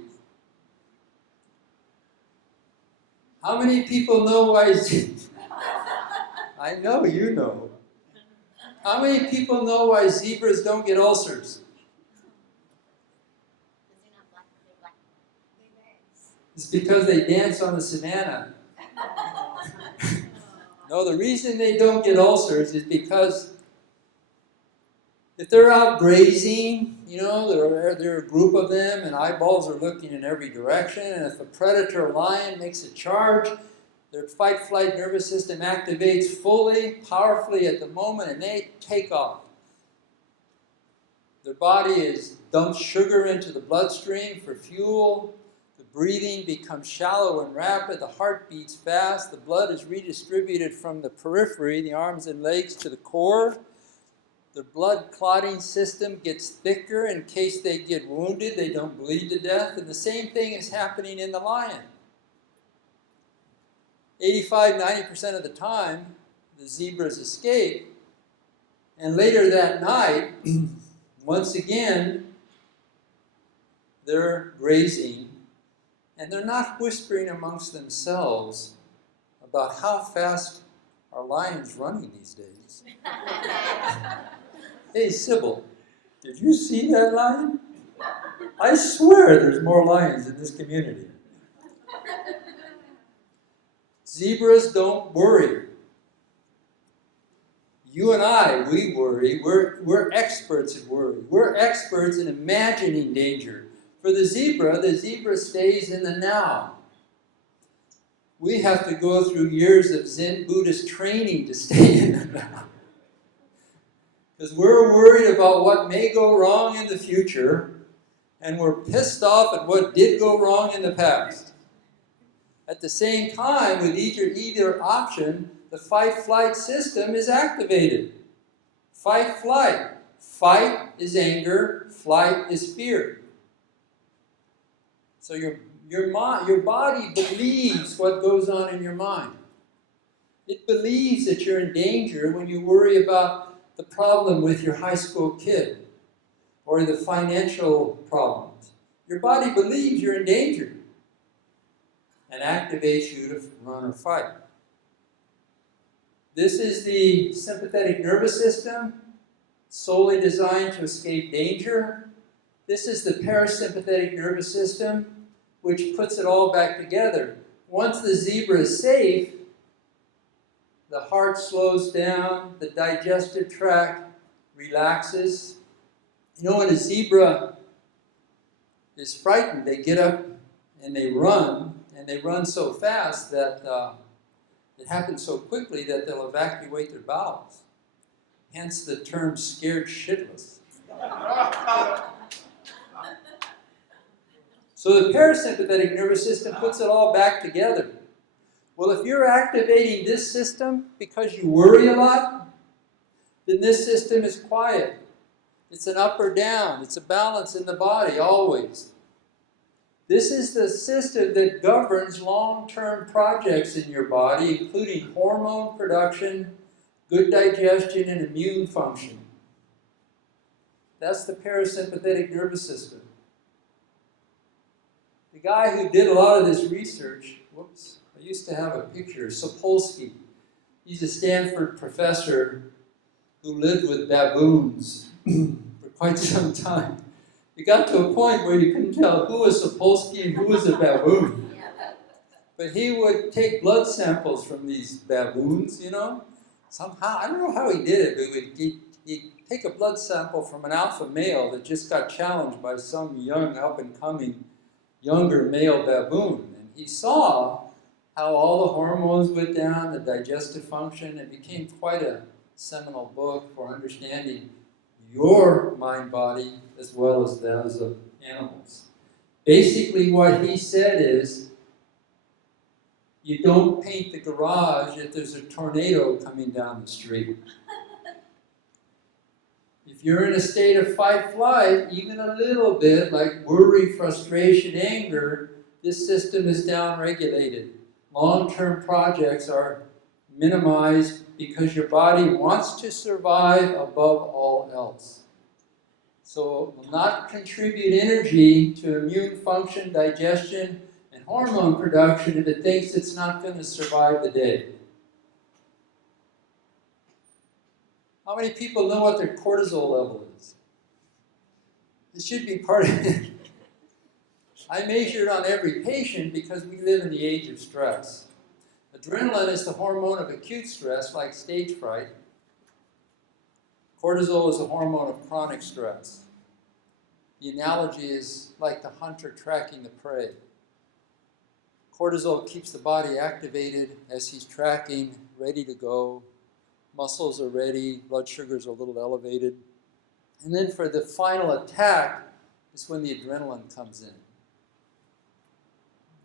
How many people know why... I know you know. How many people know why zebras don't get ulcers? It's because they dance on the savannah. No, the reason they don't get ulcers is because if they're out grazing, there are a group of them and eyeballs are looking in every direction, and if a predator lion makes a charge, their fight-flight nervous system activates fully, powerfully at the moment, and they take off. Their body dumps sugar into the bloodstream for fuel. The breathing becomes shallow and rapid. The heart beats fast. The blood is redistributed from the periphery, the arms and legs, to the core. The blood clotting system gets thicker in case they get wounded. They don't bleed to death. And the same thing is happening in the lion. 85-90% of the time, the zebras escape. And later that night, once again, they're grazing. And they're not whispering amongst themselves about how fast are lions running these days. Hey, Sybil, did you see that lion? I swear there's more lions in this community. Zebras don't worry. You and I, we worry. We're experts at worry. We're experts in imagining danger. For the zebra stays in the now. We have to go through years of Zen Buddhist training to stay in the now. Because we're worried about what may go wrong in the future, and we're pissed off at what did go wrong in the past. At the same time, with either option, the fight-flight system is activated. Fight-flight. Fight is anger, flight is fear. So your body believes what goes on in your mind. It believes that you're in danger when you worry about the problem with your high school kid or the financial problems. Your body believes you're in danger and activates you to run or fight. This is the sympathetic nervous system, solely designed to escape danger. This is the parasympathetic nervous system, which puts it all back together. Once the zebra is safe, the heart slows down, the digestive tract relaxes. You know, when a zebra is frightened, they get up and they run so fast that it happens so quickly that they'll evacuate their bowels. Hence the term scared shitless. So the parasympathetic nervous system puts it all back together. Well, if you're activating this system because you worry a lot, then this system is quiet. It's an up or down. It's a balance in the body, always. This is the system that governs long-term projects in your body, including hormone production, good digestion, and immune function. That's the parasympathetic nervous system. The guy who did a lot of this research, I used to have a picture, Sapolsky. He's a Stanford professor who lived with baboons for quite some time. It got to a point where you couldn't tell who was Sapolsky and who was a baboon. But he would take blood samples from these baboons, Somehow, I don't know how he did it, but he'd take a blood sample from an alpha male that just got challenged by some young, up-and-coming, younger male baboon. And he saw how all the hormones went down, the digestive function. It became quite a seminal book for understanding your mind-body as well as those of animals. Basically, what he said is, you don't paint the garage if there's a tornado coming down the street. If you're in a state of fight-flight, even a little bit, like worry, frustration, anger, this system is down-regulated. Long-term projects are minimized because your body wants to survive above all else. So it will not contribute energy to immune function, digestion, and hormone production if it thinks it's not going to survive the day. How many people know what their cortisol level is? It should be part of it. I measure it on every patient because we live in the age of stress. Adrenaline is the hormone of acute stress, like stage fright. Cortisol is a hormone of chronic stress. The analogy is like the hunter tracking the prey. Cortisol keeps the body activated as he's tracking, ready to go. Muscles are ready, blood sugars are a little elevated. And then for the final attack is when the adrenaline comes in.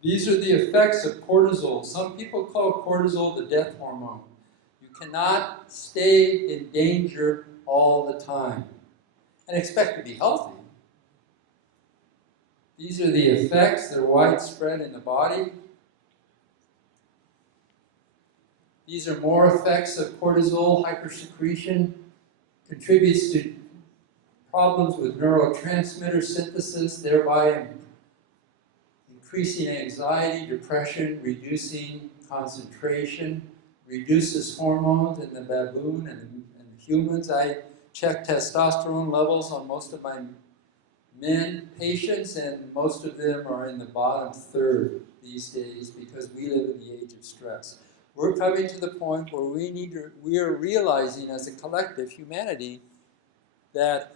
These are the effects of cortisol. Some people call cortisol the death hormone. You cannot stay in danger all the time and expect to be healthy. These are the effects. They're widespread in the body. These are more effects of cortisol. Hypersecretion contributes to problems with neurotransmitter synthesis, thereby increasing anxiety, depression, reducing concentration, reduces hormones in the baboon and humans. I check testosterone levels on most of my men patients, and most of them are in the bottom third these days because we live in the age of stress. We're coming to the point where we are realizing as a collective humanity that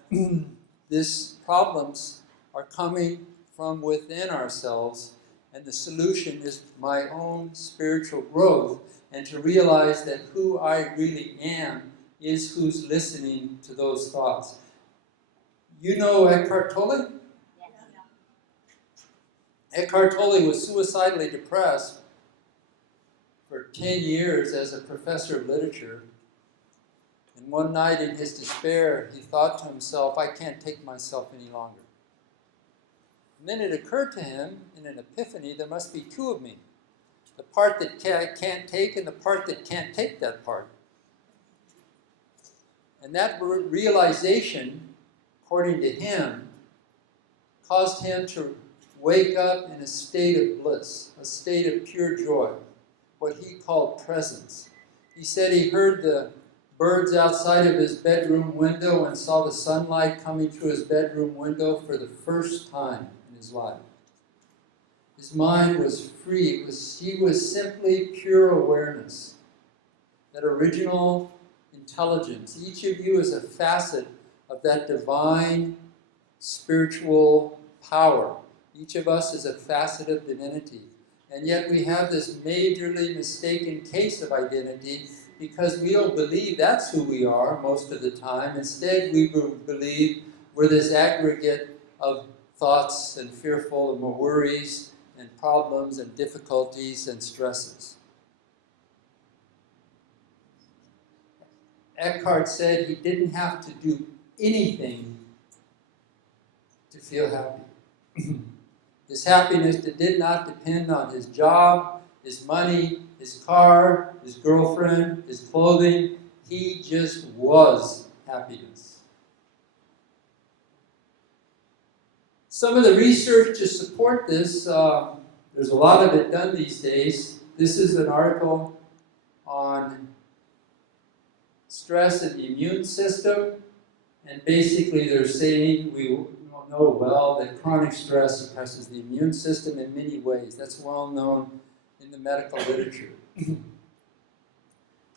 these problems are coming from within ourselves, and the solution is my own spiritual growth, and to realize that who I really am is who's listening to those thoughts. You know Eckhart Tolle? Eckhart Tolle was suicidally depressed for 10 years as a professor of literature. And one night in his despair, he thought to himself, I can't take myself any longer. And then it occurred to him, in an epiphany, there must be two of me. the part that can't take and the part that can't take that part. And that realization, according to him, caused him to wake up in a state of bliss, a state of pure joy, what he called presence. He said he heard the birds outside of his bedroom window and saw the sunlight coming through his bedroom window for the first time in his life. His mind was free. He was simply pure awareness, that original intelligence. Each of you is a facet of that divine spiritual power. Each of us is a facet of divinity. And yet we have this majorly mistaken case of identity because we don't believe that's who we are most of the time. Instead, we believe we're this aggregate of thoughts and fearful and worries and problems and difficulties and stresses. Eckhart said he didn't have to do anything to feel happy. His happiness did not depend on his job, his money, his car, his girlfriend, his clothing. He just was happiness. Some of the research to support this, there's a lot of it done these days. This is an article on stress in the immune system, and basically they're saying we know well that chronic stress suppresses the immune system in many ways. That's well known in the medical literature.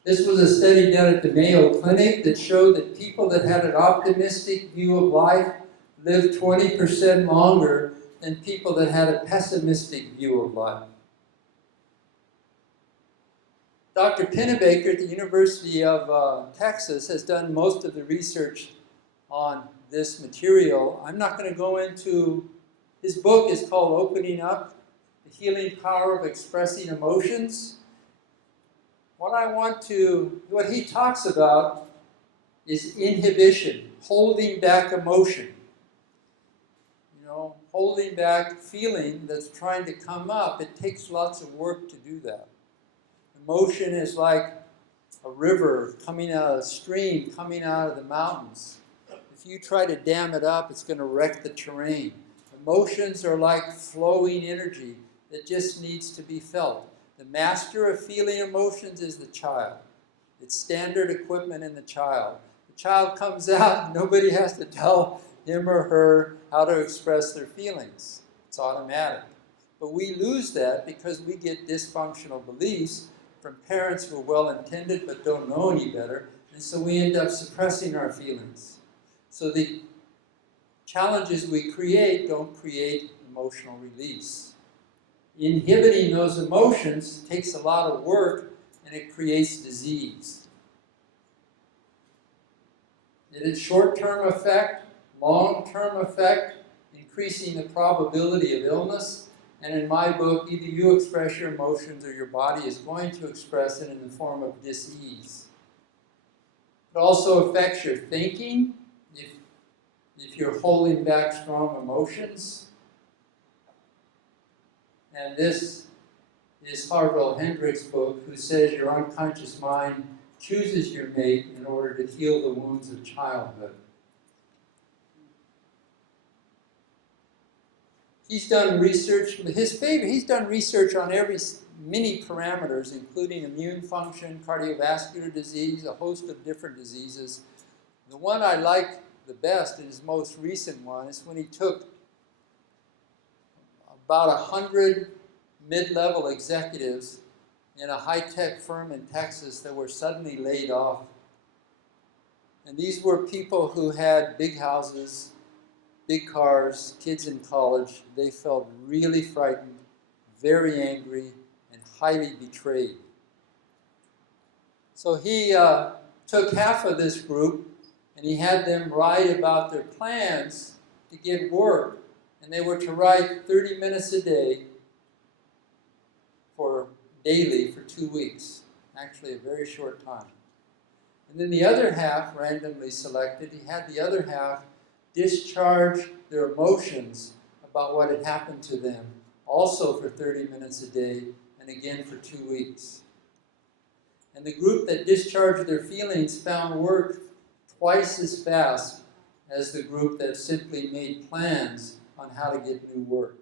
This was a study done at the Mayo Clinic that showed that people that had an optimistic view of life lived 20% longer than people that had a pessimistic view of life. Dr. Pennebaker at the University of Texas has done most of the research on this material. I'm not going to go into, his book is called Opening Up, The Healing Power of Expressing Emotions. What he talks about is inhibition, holding back emotion. Holding back feeling that's trying to come up. It takes lots of work to do that. Emotion is like a river coming out of a stream, coming out of the mountains. If you try to dam it up, it's going to wreck the terrain. Emotions are like flowing energy that just needs to be felt. The master of feeling emotions is the child. It's standard equipment in the child. The child comes out, nobody has to tell him or her how to express their feelings. It's automatic. But we lose that because we get dysfunctional beliefs from parents who are well-intended but don't know any better, and so we end up suppressing our feelings. So the challenges we create don't create emotional release. Inhibiting those emotions takes a lot of work, and it creates disease. It is short-term effect, long-term effect, increasing the probability of illness. And in my book, either you express your emotions or your body is going to express it in the form of dis-ease. It also affects your thinking if you're holding back strong emotions. And this is Harville Hendricks' book, who says your unconscious mind chooses your mate in order to heal the wounds of childhood. He's done research, he's done research on many parameters, including immune function, cardiovascular disease, a host of different diseases. The one I like the best, and his most recent one, is when he took about 100 mid-level executives in a high-tech firm in Texas that were suddenly laid off. And these were people who had big houses, big cars, kids in college. They felt really frightened, very angry, and highly betrayed. So he took half of this group and he had them write about their plans to get work. And they were to write 30 minutes a day daily for 2 weeks. Actually, a very short time. And then the other half, randomly selected, he had the other half discharge their emotions about what had happened to them, also for 30 minutes a day, and again for 2 weeks. And the group that discharged their feelings found work twice as fast as the group that simply made plans on how to get new work.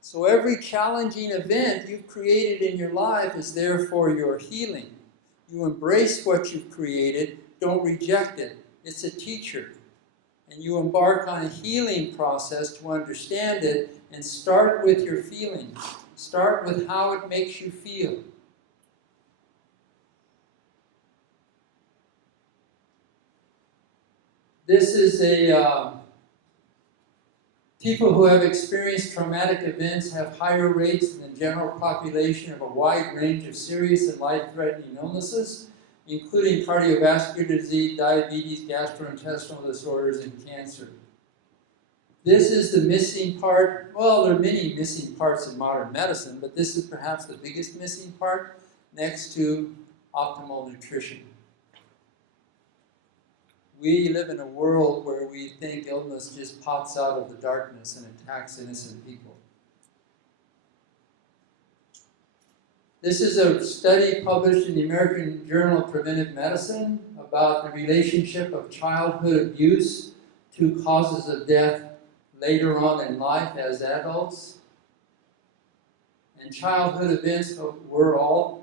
So every challenging event you've created in your life is there for your healing. You embrace what you've created, don't reject it. It's a teacher. And you embark on a healing process to understand it, and start with your feelings. Start with how it makes you feel. This is people who have experienced traumatic events have higher rates than the general population of a wide range of serious and life-threatening illnesses, including cardiovascular disease, diabetes, gastrointestinal disorders, and cancer. This is the missing part. Well, there are many missing parts in modern medicine, but this is perhaps the biggest missing part, next to optimal nutrition. We live in a world where we think illness just pops out of the darkness and attacks innocent people. This is a study published in the American Journal of Preventive Medicine about the relationship of childhood abuse to causes of death later on in life as adults. And childhood events were all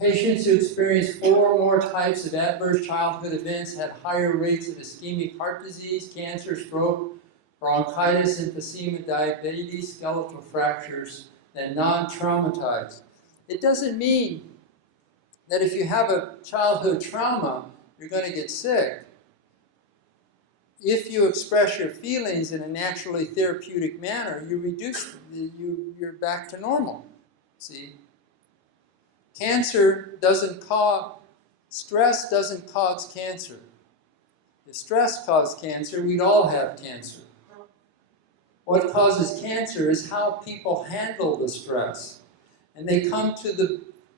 patients who experienced 4 or more types of adverse childhood events had higher rates of ischemic heart disease, cancer, stroke, bronchitis, emphysema, diabetes, skeletal fractures than non-traumatized. It doesn't mean that if you have a childhood trauma, you're going to get sick. If you express your feelings in a naturally therapeutic manner, you're back to normal. See? Stress doesn't cause cancer. If stress caused cancer, we'd all have cancer. What causes cancer is how people handle the stress. And they come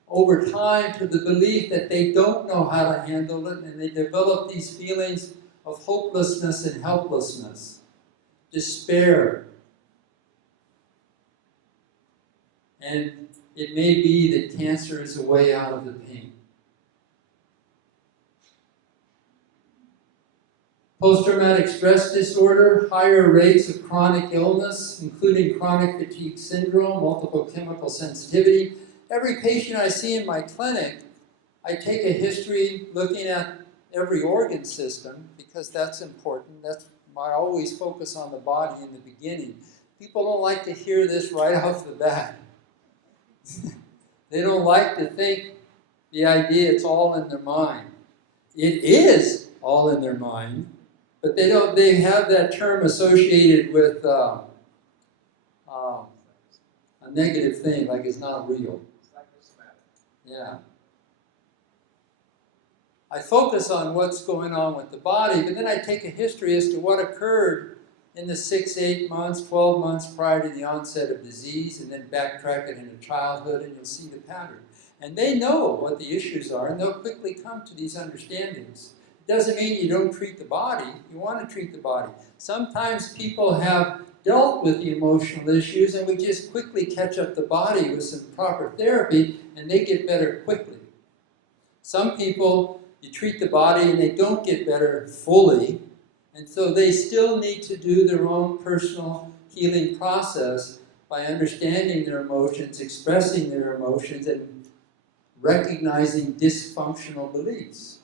over time to the belief that they don't know how to handle it, and they develop these feelings of hopelessness and helplessness, despair. And it may be that cancer is a way out of the pain. Post-traumatic stress disorder, higher rates of chronic illness, including chronic fatigue syndrome, multiple chemical sensitivity. Every patient I see in my clinic, I take a history looking at every organ system, because that's important. I always focus on the body in the beginning. People don't like to hear this right off the bat. They don't like to think the idea it's all in their mind. It is all in their mind, but they have that term associated with a negative thing, like it's not real. Yeah. I focus on what's going on with the body, but then I take a history as to what occurred in the 6, 8 months, 12 months prior to the onset of disease, and then backtrack it into childhood, and you'll see the pattern. And they know what the issues are, and they'll quickly come to these understandings. It doesn't mean you don't treat the body. You want to treat the body. Sometimes people have dealt with the emotional issues, and we just quickly catch up the body with some proper therapy, and they get better quickly. Some people, you treat the body and they don't get better fully, and so they still need to do their own personal healing process by understanding their emotions, expressing their emotions, and recognizing dysfunctional beliefs.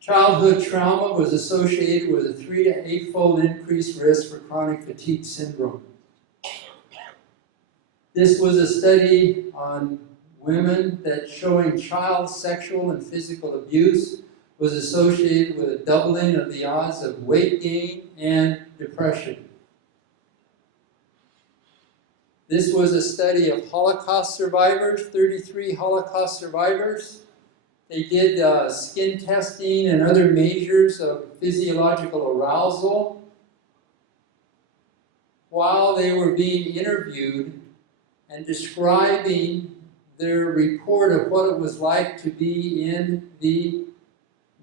Childhood trauma was associated with a 3 to 8-fold increased risk for chronic fatigue syndrome. This was a study on women that showing child sexual and physical abuse was associated with a doubling of the odds of weight gain and depression. This was a study of Holocaust survivors, 33 Holocaust survivors. They did skin testing and other measures of physiological arousal. While they were being interviewed and describing their report of what it was like to be in the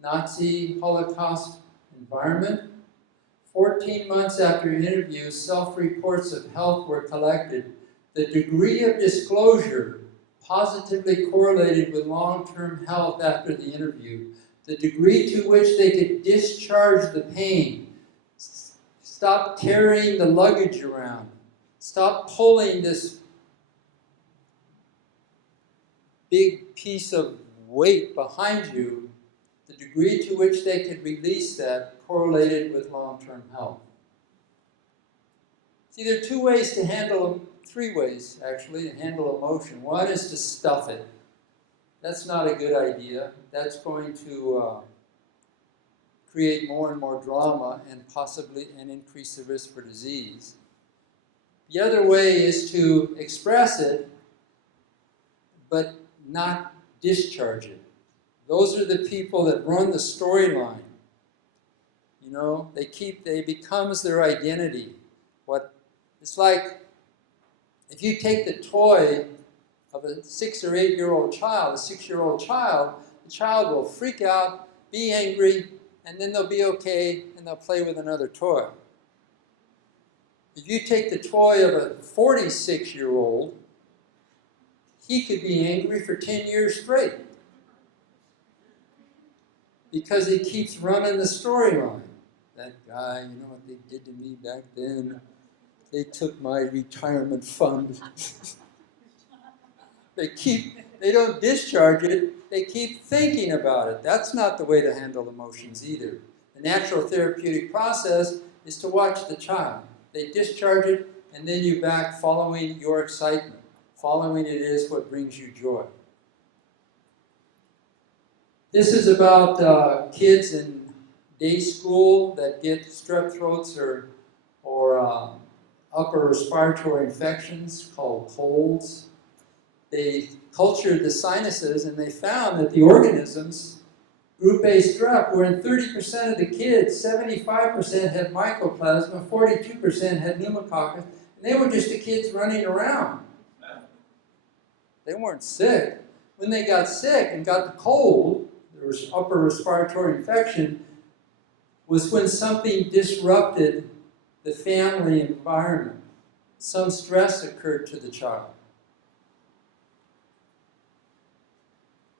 Nazi Holocaust environment, 14 months after interview, self-reports of health were collected. The degree of disclosure positively correlated with long-term health after the interview. The degree to which they could discharge the pain, stop carrying the luggage around, stop pulling this big piece of weight behind you, the degree to which they could release that correlated with long-term health. See, there are two ways to handle, three ways actually, to handle emotion. One is to stuff it. That's not a good idea. That's going to create more and more drama and possibly increase the risk for disease. The other way is to express it, but not discharge it. Those are the people that run the storyline. You know, they becomes their identity. It's like if you take the toy of a 6 or 8 year old child, the child will freak out, be angry, and then they'll be okay and they'll play with another toy. If you take the toy of a 46-year-old, he could be angry for 10 years straight because he keeps running the storyline. That guy, you know what they did to me back then? They took my retirement fund. They don't discharge it, they keep thinking about it. That's not the way to handle emotions either. The natural therapeutic process is to watch the child. They discharge it, and then you back following your excitement. Following it is what brings you joy. This is about kids in day school that get strep throats or upper respiratory infections called colds. They cultured the sinuses and they found that the organisms, group A strep, were in 30% of the kids. 75% had mycoplasma, 42% had pneumococcus, and they were just the kids running around. They weren't sick. When they got sick and got the cold, there was upper respiratory infection, was when something disrupted the family environment. Some stress occurred to the child.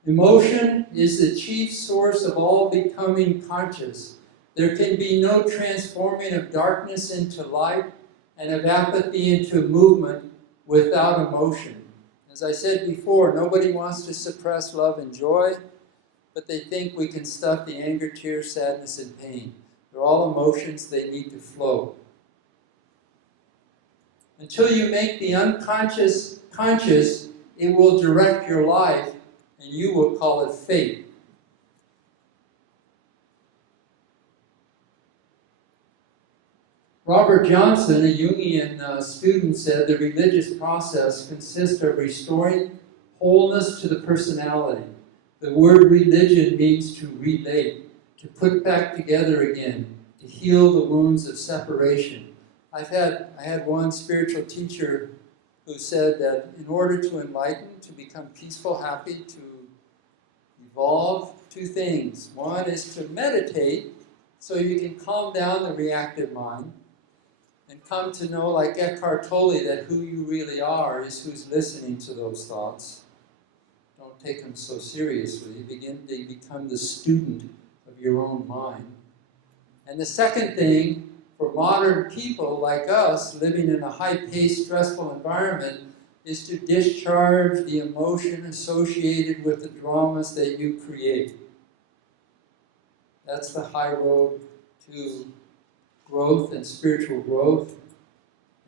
Emotion is the chief source of all becoming conscious. There can be no transforming of darkness into light and of apathy into movement without emotion. As I said before, nobody wants to suppress love and joy, but they think we can stuff the anger, tears, sadness, and pain. They're all emotions, they need to flow. Until you make the unconscious conscious, it will direct your life, and you will call it fate. Robert Johnson, a Jungian student, said the religious process consists of restoring wholeness to the personality. The word religion means to relate, to put back together again, to heal the wounds of separation. I had one spiritual teacher who said that in order to enlighten, to become peaceful, happy, to evolve, two things. One is to meditate so you can calm down the reactive mind and come to know, like Eckhart Tolle, that who you really are is who's listening to those thoughts. Don't take them so seriously. They become the student of your own mind. And the second thing, for modern people like us, living in a high-paced, stressful environment, is to discharge the emotion associated with the dramas that you create. That's the high road to growth and spiritual growth.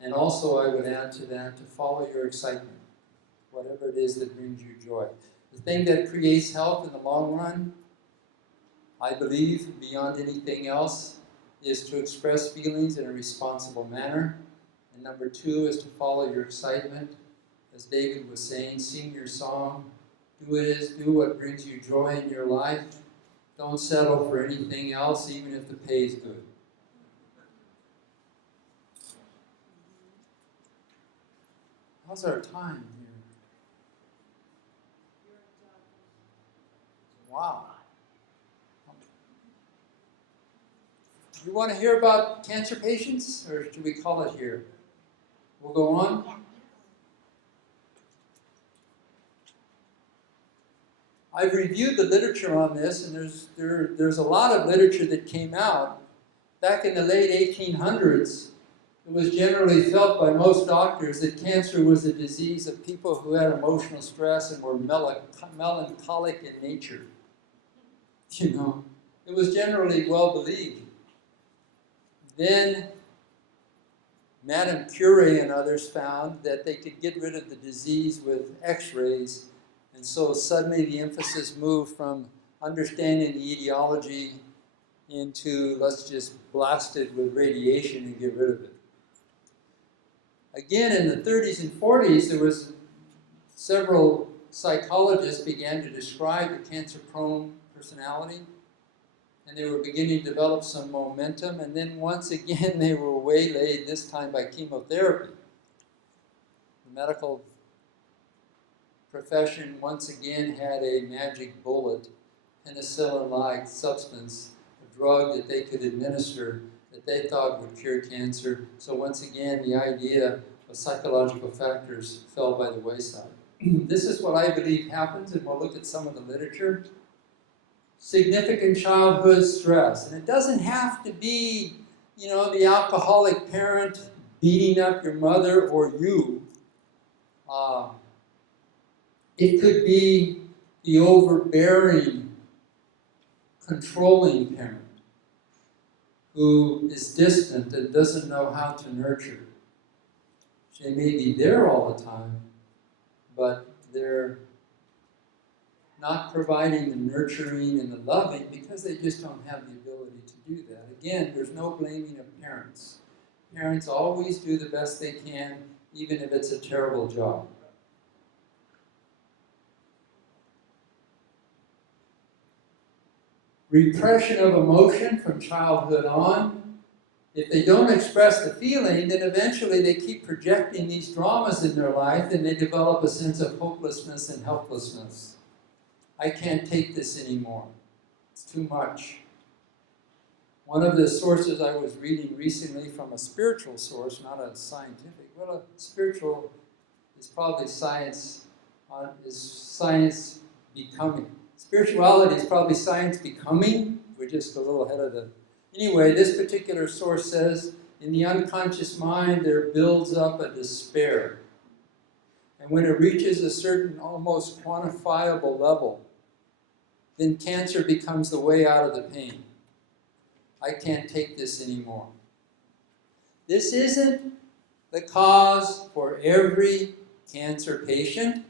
And also, I would add to that, to follow your excitement, whatever it is that brings you joy. The thing that creates health in the long run, I believe, beyond anything else, is to express feelings in a responsible manner. And number two is to follow your excitement. As David was saying, sing your song. Do what brings you joy in your life. Don't settle for anything else, even if the pay is good. How's our time here? Wow. You want to hear about cancer patients, or should we call it here? We'll go on. I've reviewed the literature on this, and there's a lot of literature that came out. Back in the late 1800s, it was generally felt by most doctors that cancer was a disease of people who had emotional stress and were melancholic in nature. You know, it was generally well believed. Then Madame Curie and others found that they could get rid of the disease with X-rays, and so suddenly the emphasis moved from understanding the etiology into let's just blast it with radiation and get rid of it. Again, in the 30s and 40s, there was several psychologists began to describe the cancer-prone personality, and they were beginning to develop some momentum, and then once again they were waylaid, this time by chemotherapy. The medical profession once again had a magic bullet, penicillin-like substance, a drug that they could administer that they thought would cure cancer. So once again, the idea of psychological factors fell by the wayside. This is what I believe happens, and we'll look at some of the literature. Significant childhood stress. And it doesn't have to be, you know, the alcoholic parent beating up your mother or you. It could be the overbearing, controlling parent who is distant and doesn't know how to nurture. They may be there all the time, but they're not providing the nurturing and the loving because they just don't have the ability to do that. Again, there's no blaming of parents. Parents always do the best they can, even if it's a terrible job. Repression of emotion from childhood on. If they don't express the feeling, then eventually they keep projecting these dramas in their life and they develop a sense of hopelessness and helplessness. I can't take this anymore. It's too much. One of the sources I was reading recently from a spiritual source, not a scientific, well, a spiritual is probably science, is science becoming. Spirituality is probably science becoming. We're just a little ahead of the... Anyway, this particular source says, in the unconscious mind, there builds up a despair. And when it reaches a certain almost quantifiable level, then cancer becomes the way out of the pain. I can't take this anymore. This isn't the cause for every cancer patient.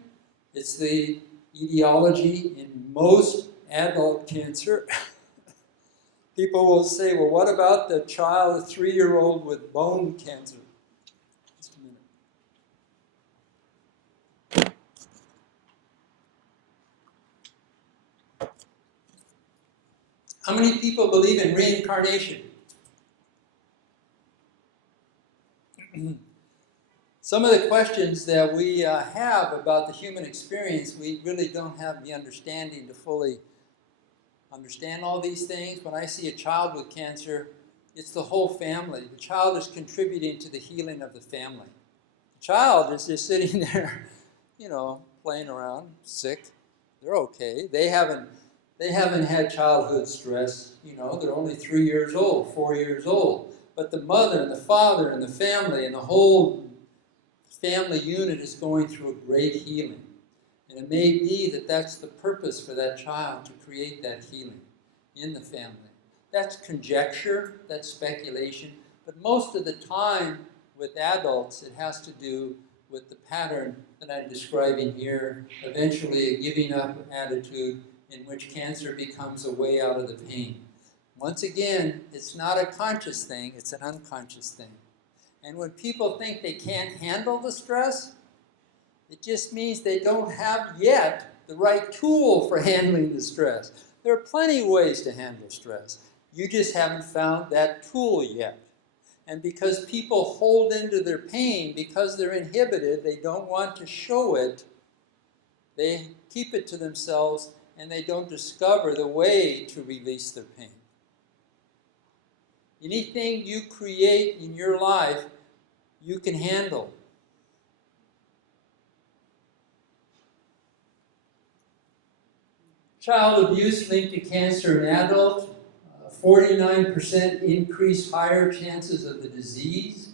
It's the etiology in most adult cancer. People will say, well, what about the child, a 3-year-old with bone cancer? Just a minute. How many people believe in reincarnation? Some of the questions that we have about the human experience, we really don't have the understanding to fully understand all these things. When I see a child with cancer, it's the whole family. The child is contributing to the healing of the family. The child is just sitting there, you know, playing around, sick. They're okay. They haven't had childhood stress. You know, they're only 3 years old, 4 years old. But the mother and the father and the family and the whole family unit is going through a great healing. And it may be that that's the purpose for that child, to create that healing in the family. That's conjecture, that's speculation, but most of the time with adults it has to do with the pattern that I'm describing here, eventually a giving up attitude in which cancer becomes a way out of the pain. Once again, it's not a conscious thing, it's an unconscious thing. And when people think they can't handle the stress, it just means they don't have yet the right tool for handling the stress. There are plenty of ways to handle stress. You just haven't found that tool yet. And because people hold into their pain, because they're inhibited, they don't want to show it, they keep it to themselves, and they don't discover the way to release their pain. Anything you create in your life, you can handle. Child abuse linked to cancer in adults, 49% increased higher chances of the disease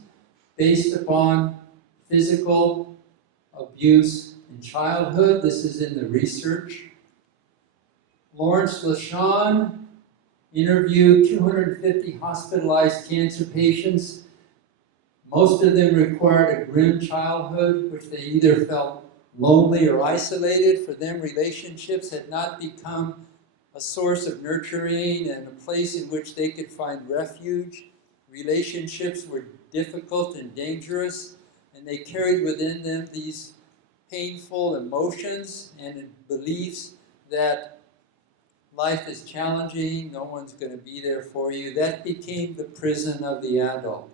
based upon physical abuse in childhood. This is in the research. Lawrence LaShawn interviewed 250 hospitalized cancer patients. Most of them required a grim childhood, which they either felt lonely or isolated. For them, relationships had not become a source of nurturing and a place in which they could find refuge. Relationships were difficult and dangerous, and they carried within them these painful emotions and beliefs that life is challenging, no one's going to be there for you. That became the prison of the adult.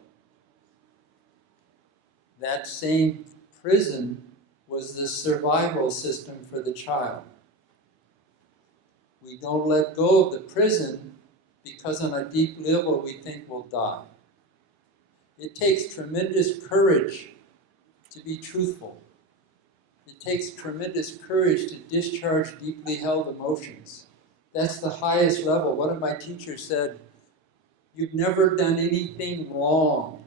That same prison was the survival system for the child. We don't let go of the prison because on a deep level we think we'll die. It takes tremendous courage to be truthful. It takes tremendous courage to discharge deeply held emotions. That's the highest level. One of my teachers said, "You've never done anything wrong.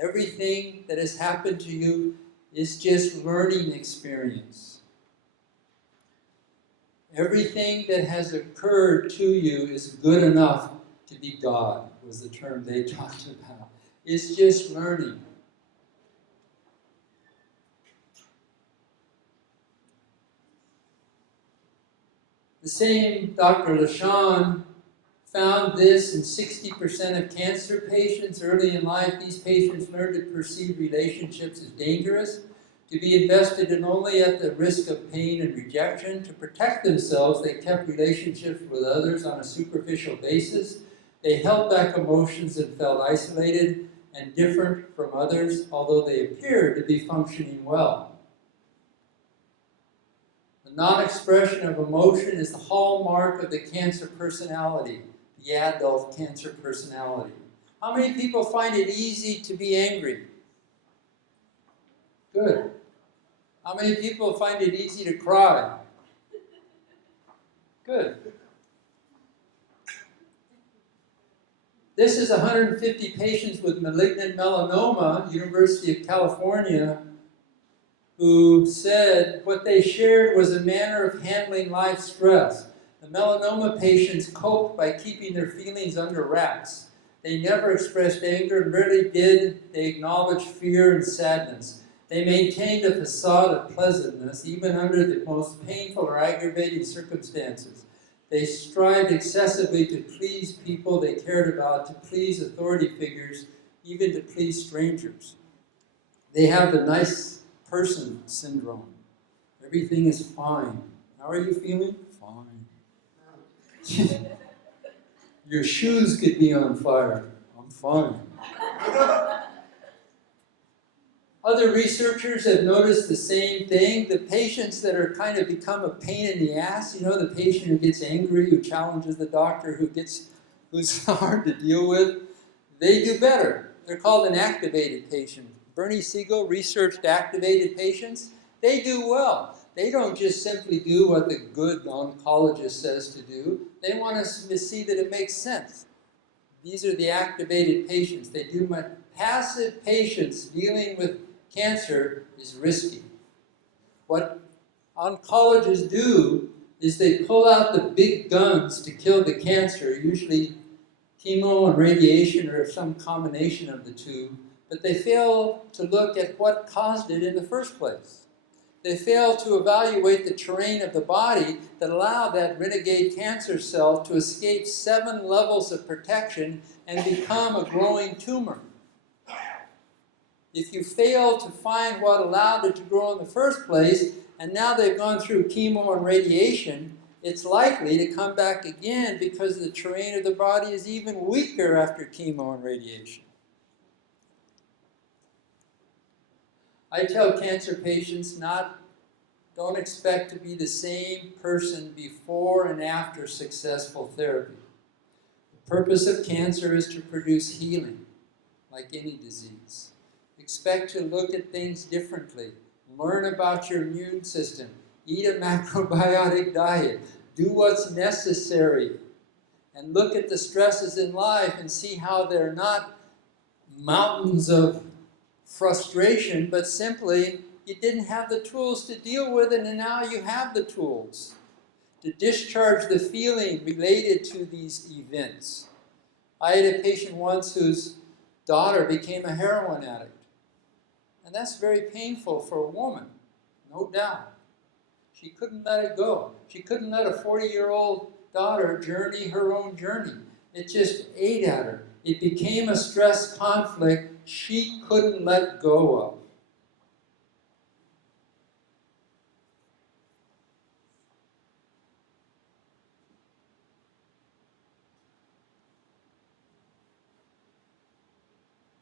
Everything that has happened to you is just learning experience. Everything that has occurred to you is good enough to be God," was the term they talked about. It's just learning. The same Dr. LaShawn found this in 60% of cancer patients early in life. These patients learned to perceive relationships as dangerous, to be invested in only at the risk of pain and rejection. To protect themselves, they kept relationships with others on a superficial basis. They held back emotions and felt isolated and different from others, although they appeared to be functioning well. The non-expression of emotion is the hallmark of the cancer personality, the adult cancer personality. How many people find it easy to be angry? Good. How many people find it easy to cry? Good. This is 150 patients with malignant melanoma, University of California, who said what they shared was a manner of handling life stress. The melanoma patients coped by keeping their feelings under wraps. They never expressed anger, and rarely did they acknowledge fear and sadness. They maintained a facade of pleasantness, even under the most painful or aggravating circumstances. They strived excessively to please people they cared about, to please authority figures, even to please strangers. They have the nice person syndrome. Everything is fine. How are you feeling? Fine. Your shoes could be on fire. I'm fine. Other researchers have noticed the same thing. The patients that are kind of become a pain in the ass, you know, the patient who gets angry, who challenges the doctor, who's hard to deal with, they do better. They're called an activated patient. Bernie Siegel researched activated patients. They do well. They don't just simply do what the good oncologist says to do. They want us to see that it makes sense. These are the activated patients. They do much. Passive patients dealing with cancer is risky. What oncologists do is they pull out the big guns to kill the cancer, usually chemo and radiation or some combination of the two, but they fail to look at what caused it in the first place. They fail to evaluate the terrain of the body that allowed that renegade cancer cell to escape 7 levels of protection and become a growing tumor. If you fail to find what allowed it to grow in the first place, and now they've gone through chemo and radiation, it's likely to come back again because the terrain of the body is even weaker after chemo and radiation. I tell cancer patients don't expect to be the same person before and after successful therapy. The The purpose of cancer is to produce healing, like any disease. Expect to look at things differently. Learn about your immune system. Eat a macrobiotic diet. Do what's necessary. And look at the stresses in life and see how they're not mountains of frustration, but simply you didn't have the tools to deal with it, and now you have the tools to discharge the feeling related to these events. I had a patient once whose daughter became a heroin addict. And that's very painful for a woman, no doubt. She couldn't let it go. She couldn't let a 40-year-old daughter journey her own journey. It just ate at her. It became a stress conflict she couldn't let go of.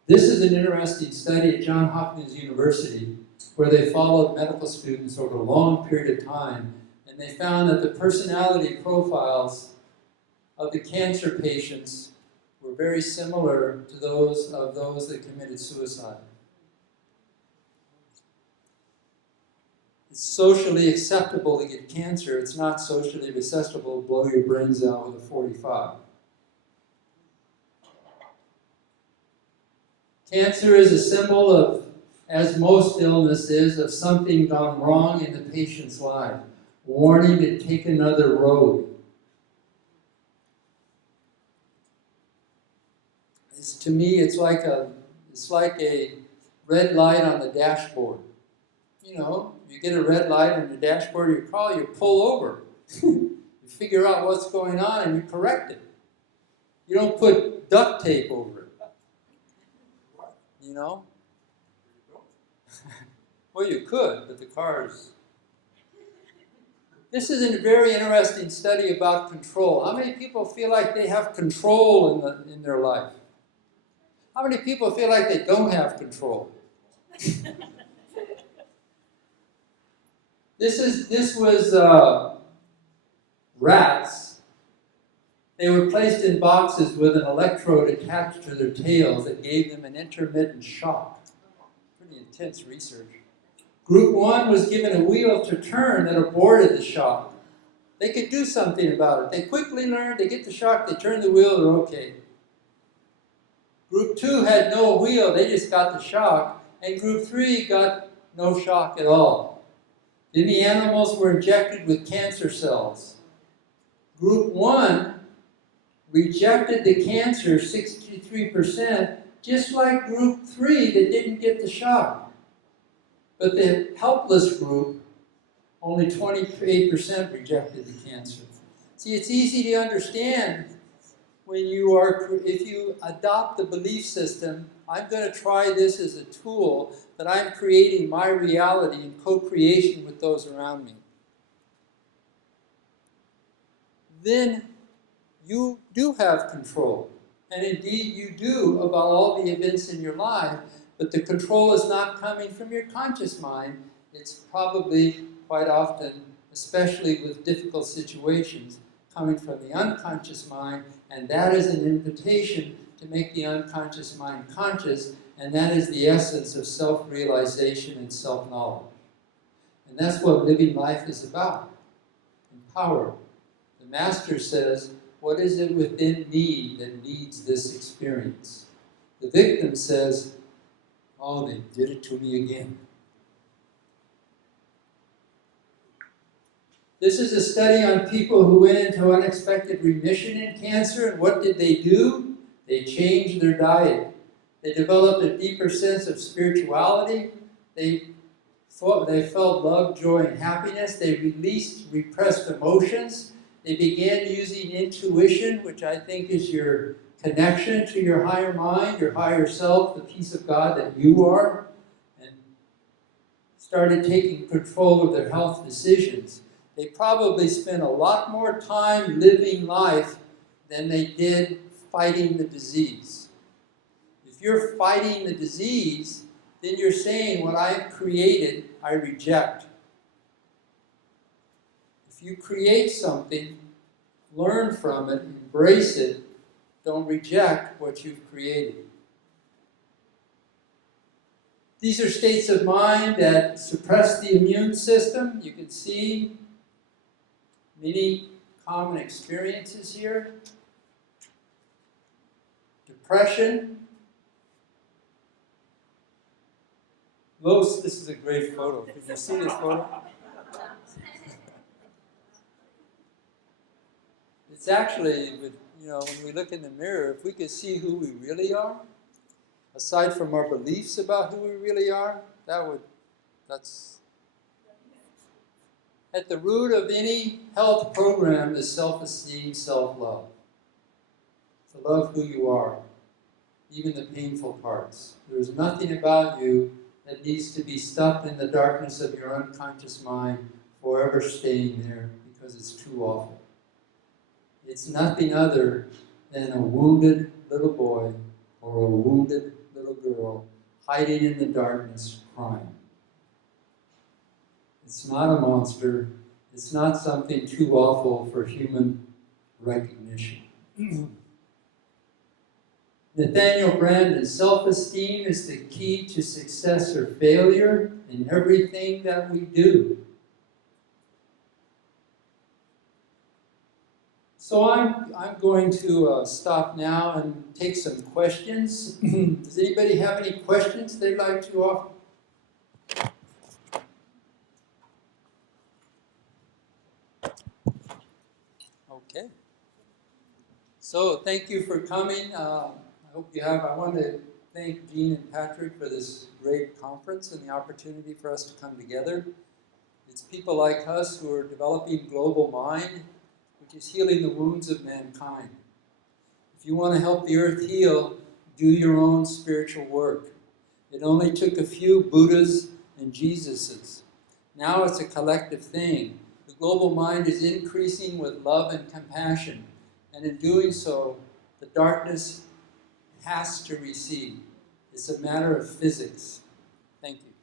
This is an interesting study at Johns Hopkins University where they followed medical students over a long period of time, and they found that the personality profiles of the cancer patients were very similar to those of those that committed suicide. It's socially acceptable to get cancer. It's not socially acceptable to blow your brains out with a 45. Cancer is a symbol of, as most illness is, of something gone wrong in the patient's life. Warning to take another road. To me, it's like a red light on the dashboard. You know, you get a red light on the dashboard of your car, you pull over. You figure out what's going on and you correct it. You don't put duct tape over it. You know? Well, you could, but the cars. This is a very interesting study about control. How many people feel like they have control in their life? How many people feel like they don't have control? This was rats. They were placed in boxes with an electrode attached to their tails that gave them an intermittent shock. Pretty intense research. Group 1 was given a wheel to turn that aborted the shock. They could do something about it. They quickly learned, they get the shock, they turn the wheel, they're okay. Group 2 had no wheel, they just got the shock. And Group 3 got no shock at all. Then the animals were injected with cancer cells. Group 1 rejected the cancer 63%, just like Group 3 that didn't get the shock. But the helpless group, only 28% rejected the cancer. See, it's easy to understand when if you adopt the belief system, I'm going to try this as a tool, that I'm creating my reality in co-creation with those around me. Then you do have control. And indeed you do about all the events in your life, but the control is not coming from your conscious mind. It's probably quite often, especially with difficult situations, coming from the unconscious mind, and that is an invitation to make the unconscious mind conscious, and that is the essence of self-realization and self-knowledge. And that's what living life is about, empowered. The Master says, what is it within me that needs this experience? The victim says, oh, they did it to me again. This is a study on people who went into unexpected remission in cancer, and what did they do? They changed their diet. They developed a deeper sense of spirituality. They felt love, joy, and happiness. They released repressed emotions. They began using intuition, which I think is your connection to your higher mind, your higher self, the peace of God that you are, and started taking control of their health decisions. They probably spent a lot more time living life than they did fighting the disease. If you're fighting the disease, then you're saying, what I've created, I reject. If you create something, learn from it, embrace it, Don't reject what you've created. These are states of mind that suppress the immune system. You can see many common experiences here. Depression. This is a great photo. Did you see this photo? It's actually, when we look in the mirror, if we could see who we really are, aside from our beliefs about who we really are, that's at the root of any health program is self-esteem, self-love. To love who you are, even the painful parts. There's nothing about you that needs to be stuffed in the darkness of your unconscious mind, forever staying there because it's too awful. It's nothing other than a wounded little boy or a wounded little girl hiding in the darkness crying. It's not a monster. It's not something too awful for human recognition. Nathaniel Brandon, self-esteem is the key to success or failure in everything that we do. So I'm going to stop now and take some questions. Does anybody have any questions they'd like to offer? Okay. So thank you for coming. I hope you have. I want to thank Jean and Patrick for this great conference and the opportunity for us to come together. It's people like us who are developing global mind, which is healing the wounds of mankind. If you want to help the earth heal, do your own spiritual work. It only took a few Buddhas and Jesuses. Now it's a collective thing. The global mind is increasing with love and compassion. And in doing so, the darkness has to recede. It's a matter of physics. Thank you.